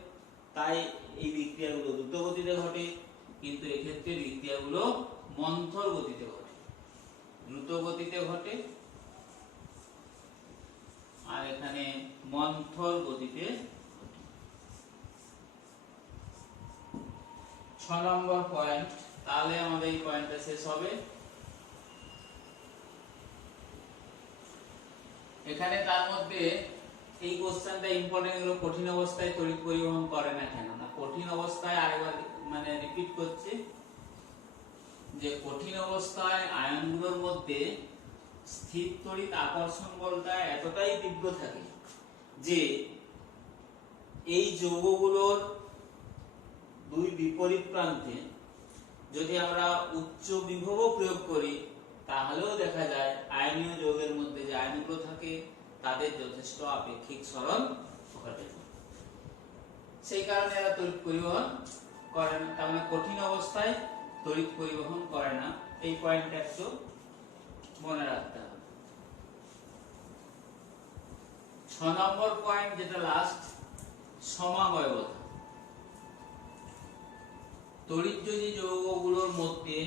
তাই এই বিক্রিয়াগুলো দ্রুত গতিতে ঘটে। কিন্তু এক্ষেত্রে বিক্রিয়াগুলো মন্থর গতিতে ঘটে, দ্রুত গতিতে ঘটে, আর এখানে মন্থর গতিতে ঘটে। 6 নম্বর পয়েন্ট, তাহলে আমাদের এই পয়েন্টটা শেষ হবে। এখানে তার মধ্যে এই কোশ্চেনটা ইম্পর্টেন্ট হলো, কঠিন অবস্থায় তড়িৎ পরিবহন করে না কেন। না, কঠিন অবস্থায় আরেকবার রিপিট করছি যে কঠিন অবস্থায় আয়নগুলোর মধ্যে স্থির তড়িৎ আকর্ষণ বলটা এতটাই তীব্র থাকে যে এই যৌগগুলোর দুই বিপরীত প্রান্তে যদি আমরা উচ্চ বিভব প্রয়োগ করি, তাহলেও দেখা যায় আয়নীয় যৌগের মধ্যে যে আয়নগুলো থাকে তাদের যথেষ্ট আপেক্ষিক সরণ ঘটে। সেই কারণে এরা তড়িৎ পরিবহন করে না। তার মানে কঠিন অবস্থায় তড়িৎ পরিবহন করে না, এই পয়েন্টটা একটু মনে রাখতে হবে। 6 নম্বর পয়েন্ট যেটা লাস্ট, সমাবয়বতা। তড়িৎযোজী যৌগগুলোর মধ্যে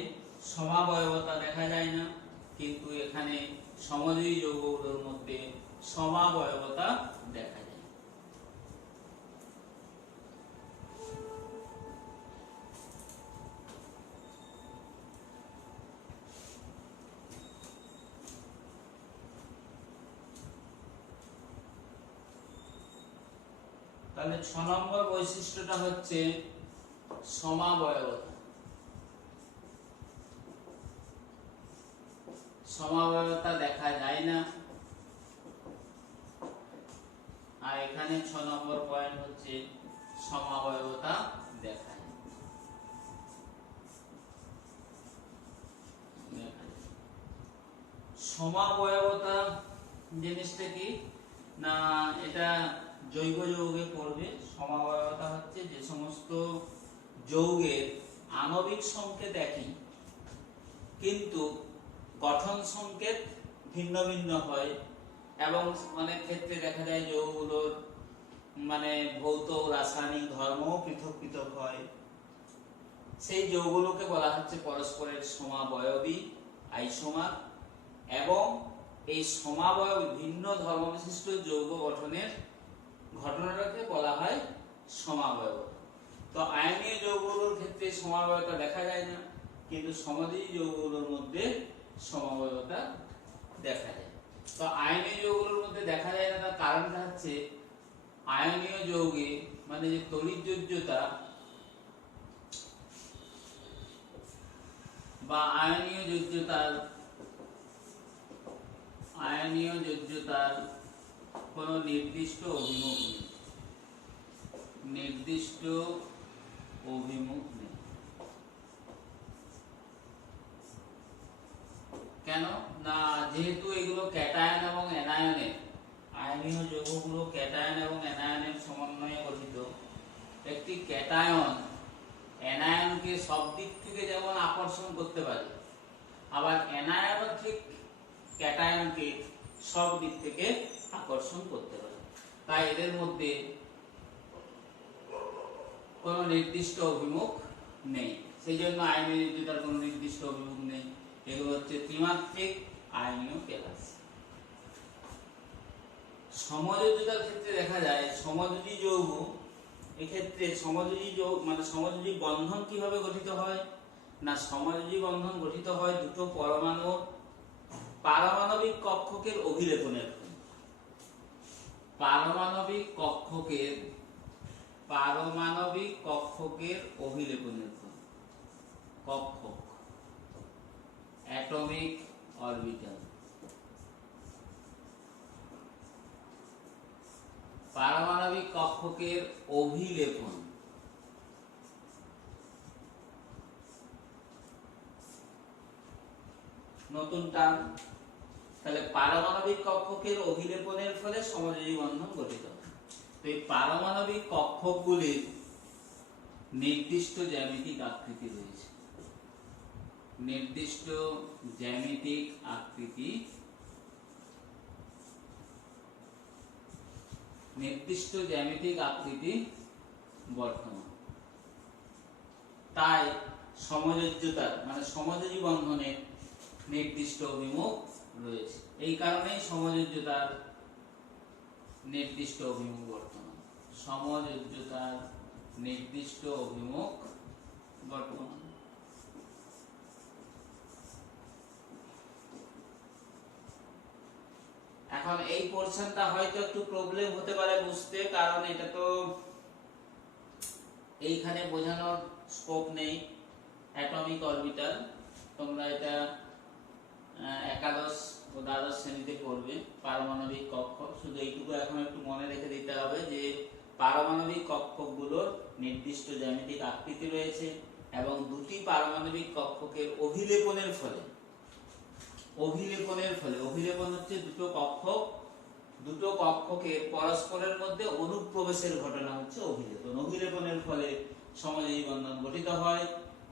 সমাবয়বতা দেখা যায় না, কিন্তু এখানে সমযোজী যৌগগুলোর মধ্যে সমাবয়বতা দেখা যায়। তাহলে 6 নম্বর বৈশিষ্ট্যটা হচ্ছে সমাবয়বতা। সমাবয়বতা দেখা যায় না, আর এখানে 6 নম্বর পয়েন্ট হচ্ছে সমাবয়বতা দেখা যায়। সমাবয়বতা জিনিসটা কি না, এটা জৈব যৌগে পড়বে। সমাবয়বতা হচ্ছে যে সমস্ত যৌগের আণবিক সংকেত একই, কিন্তু গঠন সংকেত ভিন্ন ভিন্ন হয়, এবং অনেক ক্ষেত্রে দেখা যায় যৌগগুলোর ভৌত রাসায়নিক ধর্মও পৃথক পৃথক হয়। সেই যৌগগুলোকে বলা হচ্ছে পরস্পরের সমাবয়বী, আইসোমার। এবং এই সমাবয়ব ভিন্ন ধর্মবিশিষ্ট যৌগ গঠনের ঘটনাটাকে বলা হয় সমাবয়বতা। তো আয়নীয় যৌগগুলোর ক্ষেত্রে সমাবয়বতা দেখা যায় না, কিন্তু সমযোজী যৌগগুলোর মধ্যে সমাবয়বতা দেখা যায়। তো আয়নীয় যৌগগুলোর মধ্যে দেখা যায় না, তার কারণটা হচ্ছে আয়নীয় যৌগে যে তড়িৎযোজ্যতা বা আয়নীয় যোজ্যতার আয়নীয় যোজ্যতার কোনো নির্দিষ্ট অভিমুখ নেই, নির্দিষ্ট অভিমুখ নেই। কেন না, যেহেতু এগুলো ক্যাটায়ন এবং অ্যানায়নের, আয়নীয় যৌগগুলো ক্যাটায়ন এবং অ্যানায়নের সমন্বয়ে গঠিত। একটি ক্যাটায়ন অ্যানায়নকে সব দিক থেকে যেমন আকর্ষণ করতে পারে, আবার অ্যানায়নও ঠিক ক্যাটায়নকে সব দিক থেকে আকর্ষণ করতে পারে। তাই এদের মধ্যে কোনো নির্দিষ্ট অভিমুখ নেই, সেই জন্য আয়নীয় যোজ্যতার কোনো নির্দিষ্ট অভিমুখ নেই। এগুলো হচ্ছে ত্রিমাত্রিক আয়নীয় কেলাস। সমযোজীতার ক্ষেত্রে দেখা যায় সমযোজী যৌগ, এক্ষেত্রে সমযোজী যৌগ মানে সমযোজী বন্ধন কিভাবে গঠিত হয় না, সমযোজী বন্ধন গঠিত হয় দুটো পরমাণু পারমাণবিক কক্ষকের অভিলেপনের ফলে। পারমাণবিক কক্ষকের অভিলেপনের ফলে। কক্ষক, অ্যাটমিক অরবিটাল। পারমাণবিক কক্ষকের অভিলেপন। নতুন টার্ম। তাহলে পারমাণবিক কক্ষকের অভিলেপনের ফলে সমযোজী বন্ধন গঠিত হয়। তো এই পারমাণবিক কক্ষকগুলির নির্দিষ্ট জ্যামিতিক আকৃতি রয়েছে, নির্দিষ্ট জ্যামিতিক আকৃতি, নির্দিষ্ট জ্যামিতিক আকৃতি বর্তমান। তাই সমযোজ্যতার মানে সমযোজী বন্ধনের নির্দিষ্ট অভিমুখ রয়েছে। এই কারণেই সমযোজ্যতার নির্দিষ্ট অভিমুখ বর্তমান। সমযোজ্যতার নির্দিষ্ট অভিমুখ বর্তমান। এখন এই পোরশনটা হয়তো একটু প্রবলেম হতে পারে বুঝতে, কারণ এটা তো এইখানে বোঝানোর স্কোপ নেই। অ্যাটমিক অরবিটাল তোমরা এটা একাদশ ও দ্বাদশ শ্রেণীতে পড়বে। পারমাণবিক কক্ষক, শুধু এইটুকু এখন একটু মনে রেখে দিতে হবে যে পারমাণবিক কক্ষকগুলোর নির্দিষ্ট জ্যামিতিক আকৃতি রয়েছে এবং দুটি পারমাণবিক কক্ষকের অভিলেপনের ফলে, অভিলেপন হচ্ছে দুটো কক্ষকের পরস্পরের মধ্যে অনুপ্রবেশের ঘটনা হচ্ছে অভিলেপন। অভিলেপনের ফলে সমযোজী বন্ধন গঠিত হয়।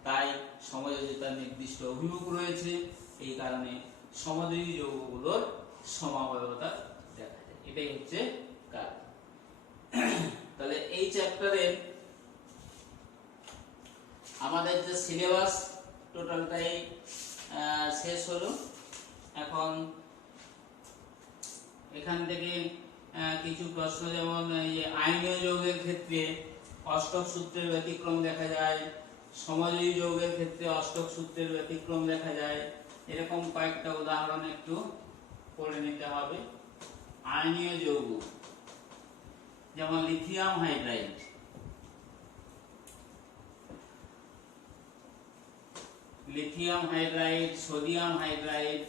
তাই সমযোজিতার নির্দিষ্ট অভিমুখ রয়েছে। এই কারণে সমযোজী যৌগগুলোর সমাবয়বতা দেখা যায়। এটাই হচ্ছে কারণ। তাহলে এই চ্যাপ্টারে আমাদের যে সিলেবাস টোটালটাই শেষ হলো। এখন এখান থেকে কিছু প্রশ্ন, যেমন আয়নীয় যৌগের ক্ষেত্রে অষ্টক সূত্রের ব্যতিক্রম দেখা যায়, সমযোজী যৌগের ক্ষেত্রে অষ্টক সূত্রের ব্যতিক্রম দেখা যায়, এরকম কয়েকটা উদাহরণ একটু পড়ে নিতে হবে। আয়নীয় যৌগ যেমন লিথিয়াম হাইড্রাইড, সোডিয়াম হাইড্রাইড,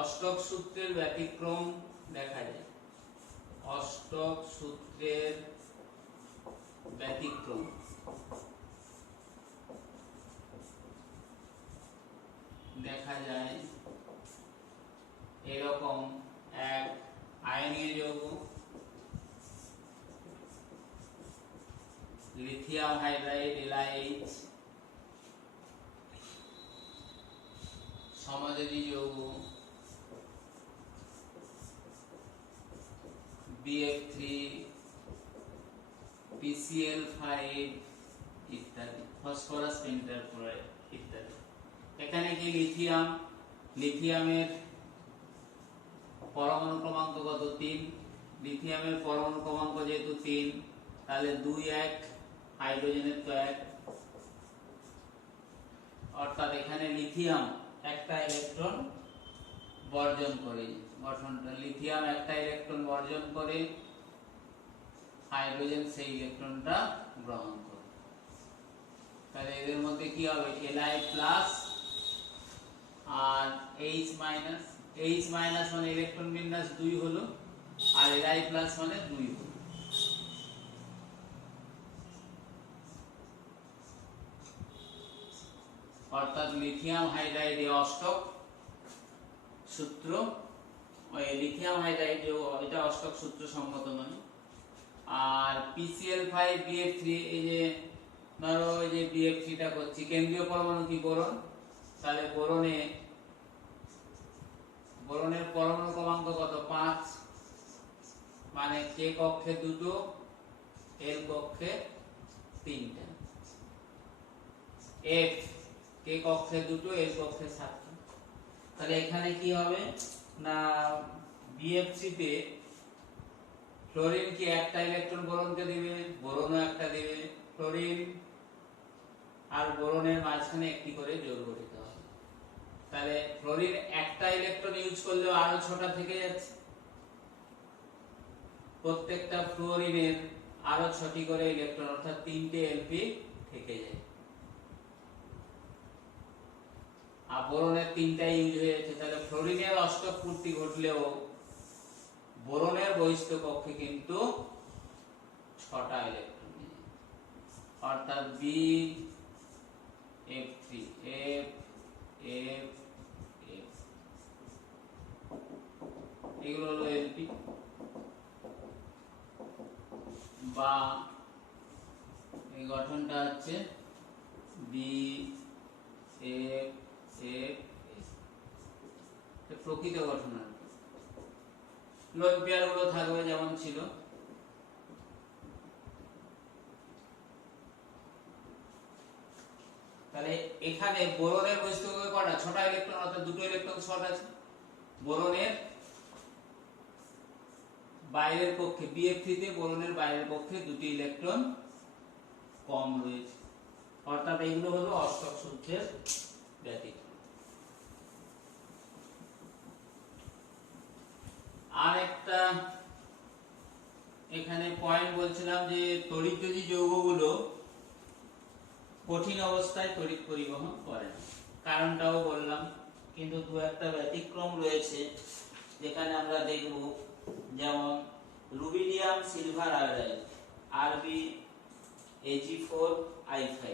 অষ্টক সূত্রের ব্যতিক্রম দেখা যায়। অষ্টক সূত্রের ব্যতিক্রম দেখা যায় এরকম এক আয়নীয় যৌগ লিথিয়াম হাইড্রাইড LiH, সমযোজী যৌগ BF3 PCl5 ইত্যাদি, ফসফরাস পেন্টাক্লোরাইড ইত্যাদি। এখানে কি লিথিয়ামের পরমাণু ক্রমাঙ্ক কত? 3। লিথিয়ামের পরমাণু ক্রমাঙ্ক যেহেতু 3, তাহলে 2 1, হাইড্রোজেনের তো 1, অর্থাৎ এখানে লিথিয়াম একটা ইলেকট্রন বর্জন করে, গঠনটা লিথিয়াম একটা ইলেকট্রন বর্জন করে, হাইড্রোজেন সেই ইলেকট্রনটা গ্রহণ করে। তাহলে এদের মধ্যে কি হবে, Li প্লাস আর H মাইনাস। H মাইনাস মানে ইলেকট্রন বিন্যাস 2 হলো, আর Li প্লাস মানে 2 হলো। অর্থাৎ লিথিয়াম হাইড্রাইডে অষ্টক সূত্র, ওই লিথিয়াম হাইড্রাইড এটা অষ্টক সূত্র সম্মত নয়। আর PCl5BF3, এই যে ধরো এই যে BF3 টা করছি, কেন্দ্রীয় পরমাণু কি বোরন, তাহলে বোরনের পরমাণু ক্রমাঙ্ক কত, 5, মানে K কক্ষে 2, L কক্ষে 3টা। F K কক্ষে 2, L কক্ষে 7টা। তাহলে এখানে কি হবে না, BF3 তে ফ্লোরিন কি একটা ইলেকট্রন বোরনকে দিবে, বোরনও একটা দিবে, ফ্লোরিন আর বোরনের মাঝখানে একটি করে জোড় গঠিত হবে। তাহলে ফ্লোরিন একটা ইলেকট্রন ইউজ করলেও আরো 6টা থেকে যাচ্ছে, প্রত্যেকটা ফ্লোরিনের আরো 6টি করে ইলেকট্রন, অর্থাৎ 3টে এলপি থেকে যায়। আর বোরনের 3টাই ইউজ হয়ে যাচ্ছে। তাহলে ফ্লোরিনের অষ্টক পূর্তি ঘটলেও বোরনের বহিস্থ কক্ষে কিন্তু 6টা ইলেকট্রন, অর্থাৎ BF3 F F F, এগুলো হলো এলপি, বা এই গঠনটা হচ্ছে BF F, প্রকৃত গঠন আর কি। লোন পেয়ার গুলো থাকবে যেমন ছিল। তাহলে এখানে বোরনের বহিস্থ কক্ষে কটা, 6টা ইলেকট্রন, অর্থাৎ 2টো ইলেকট্রন শর্ট আছে। বোরনের বাইরের কক্ষে BF3 তে বোরনের বাইরের কক্ষে 2টি ইলেকট্রন কম রয়েছে, অর্থাৎ এগুলো হলো অষ্টক সূত্রের ব্যতিক্রম। আর একটা এখানে পয়েন্ট বলছিলাম যে তড়িৎযোজী যৌগগুলো কঠিন অবস্থায় তড়িৎ পরিবহন করে না, কারণটাও বললাম, কিন্তু দু একটা ব্যতিক্রম রয়েছে যেখানে আমরা দেখব, যেমন rubidium silver iodide RbAg4I5,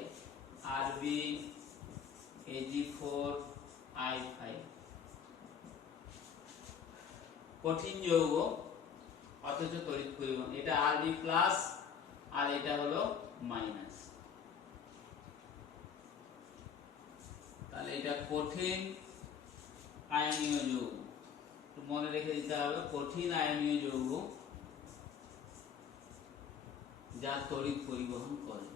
RbAg4I5 কঠিন যৌগ অথচ তড়িৎ পরিবহন, এটা Rb প্লাস আর এটা হলো মাইনাস। তাহলে এটা কঠিন আয়নীয় যৌগ, মনে রেখে দিতে হবে, কঠিন আয়নীয় যৌগ যা তড়িৎ পরিবহন করে,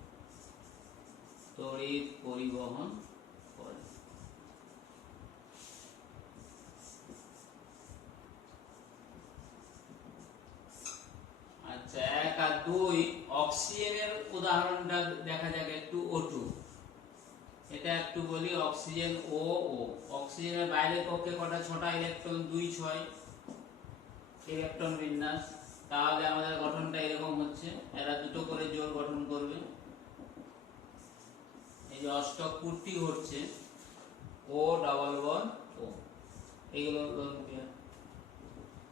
তড়িৎ পরিবহন করে। আচ্ছা, 1 আর 2 অক্সিজেনের উদাহরণটা দেখা যাক একটু, O2, এটা একটু বলি, অক্সিজেন ও অক্সিজেনের বাইরের কক্ষে কটা, 6টা ইলেকট্রন, 2 6 ইলেকট্রন বিন্যাস। তাহলে আমাদের গঠনটা এরকম হচ্ছে, এরা দুটো করে জোড় গঠন করবে, এই যে অষ্টক পূর্তি ঘটছে, O ডাবল বন্ড O, এগুলো লোন পেয়ার।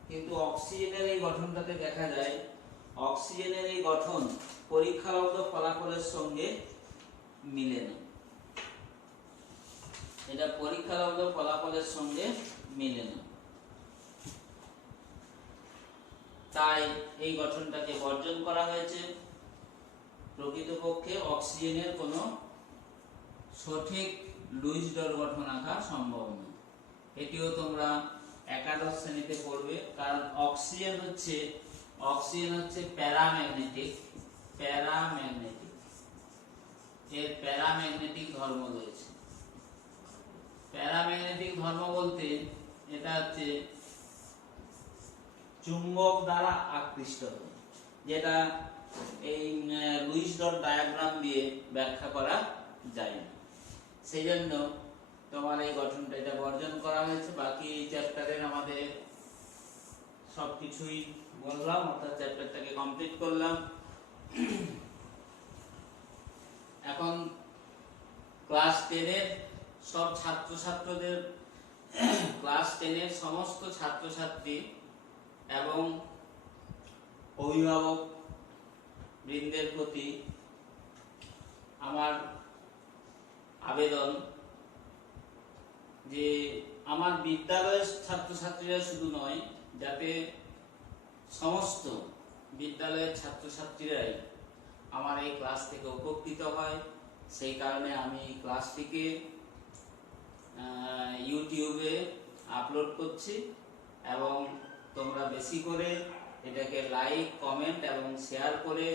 কিন্তু অক্সিজেনের এই গঠনটাতে দেখা যায়, অক্সিজেনের এই গঠন পরীক্ষালব্ধ ফলাফলের সঙ্গে মিলে না, এটা পরীক্ষালব্ধ ফলাফলের সঙ্গে মিলে না, তাই এই গঠনটাকে বর্জন করা হয়েছে। প্রকৃতপক্ষে অক্সিজেনের কোনো সঠিক লুইস ডট গঠন আঁকা সম্ভব নয়, এটিও তোমরা একাদশ শ্রেণীতে পড়বে। কারণ অক্সিজেন হচ্ছে প্যারাম্যাগনেটিক, এর প্যারাম্যাগনেটিক ধর্ম রয়েছে। প্যারাম্যাগনেটিক ধর্ম বলতে এটা হচ্ছে চুম্বক দ্বারা আকৃষ্ট, যেটা এই লুইস ডট ডায়াগ্রাম দিয়ে ব্যাখ্যা করা যায় না, সেই জন্য তোমার এই গঠনটা এটা বর্জন করা হয়েছে। বাকি এই চ্যাপ্টারের আমাদের সবকিছুই বললাম, অর্থাৎ চ্যাপ্টারটাকে কমপ্লিট করলাম। এখন ক্লাস 10-এর সব ছাত্রছাত্রীদের, ক্লাস 10-এর সমস্ত ছাত্রছাত্রী এবং অভিভাবক বৃন্দের প্রতি আমার আবেদন যে আমার বিদ্যালয়ের ছাত্রছাত্রীরা শুধু নয়, যাতে সমস্ত বিদ্যালয়ের ছাত্রছাত্রীরাই আমার এই ক্লাস থেকে উপকৃত হয়, সেই কারণে আমি এই ক্লাসটিকে ইউটিউবে আপলোড করছি এবং তোমরা বেশি করে এটাকে লাইক, কমেন্ট এবং শেয়ার করে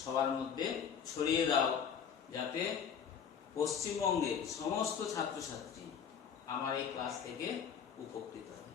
সবার মধ্যে ছড়িয়ে দাও, যাতে পশ্চিমবঙ্গের সমস্ত ছাত্রছাত্রী আমার এই ক্লাস থেকে উপকৃত হয়।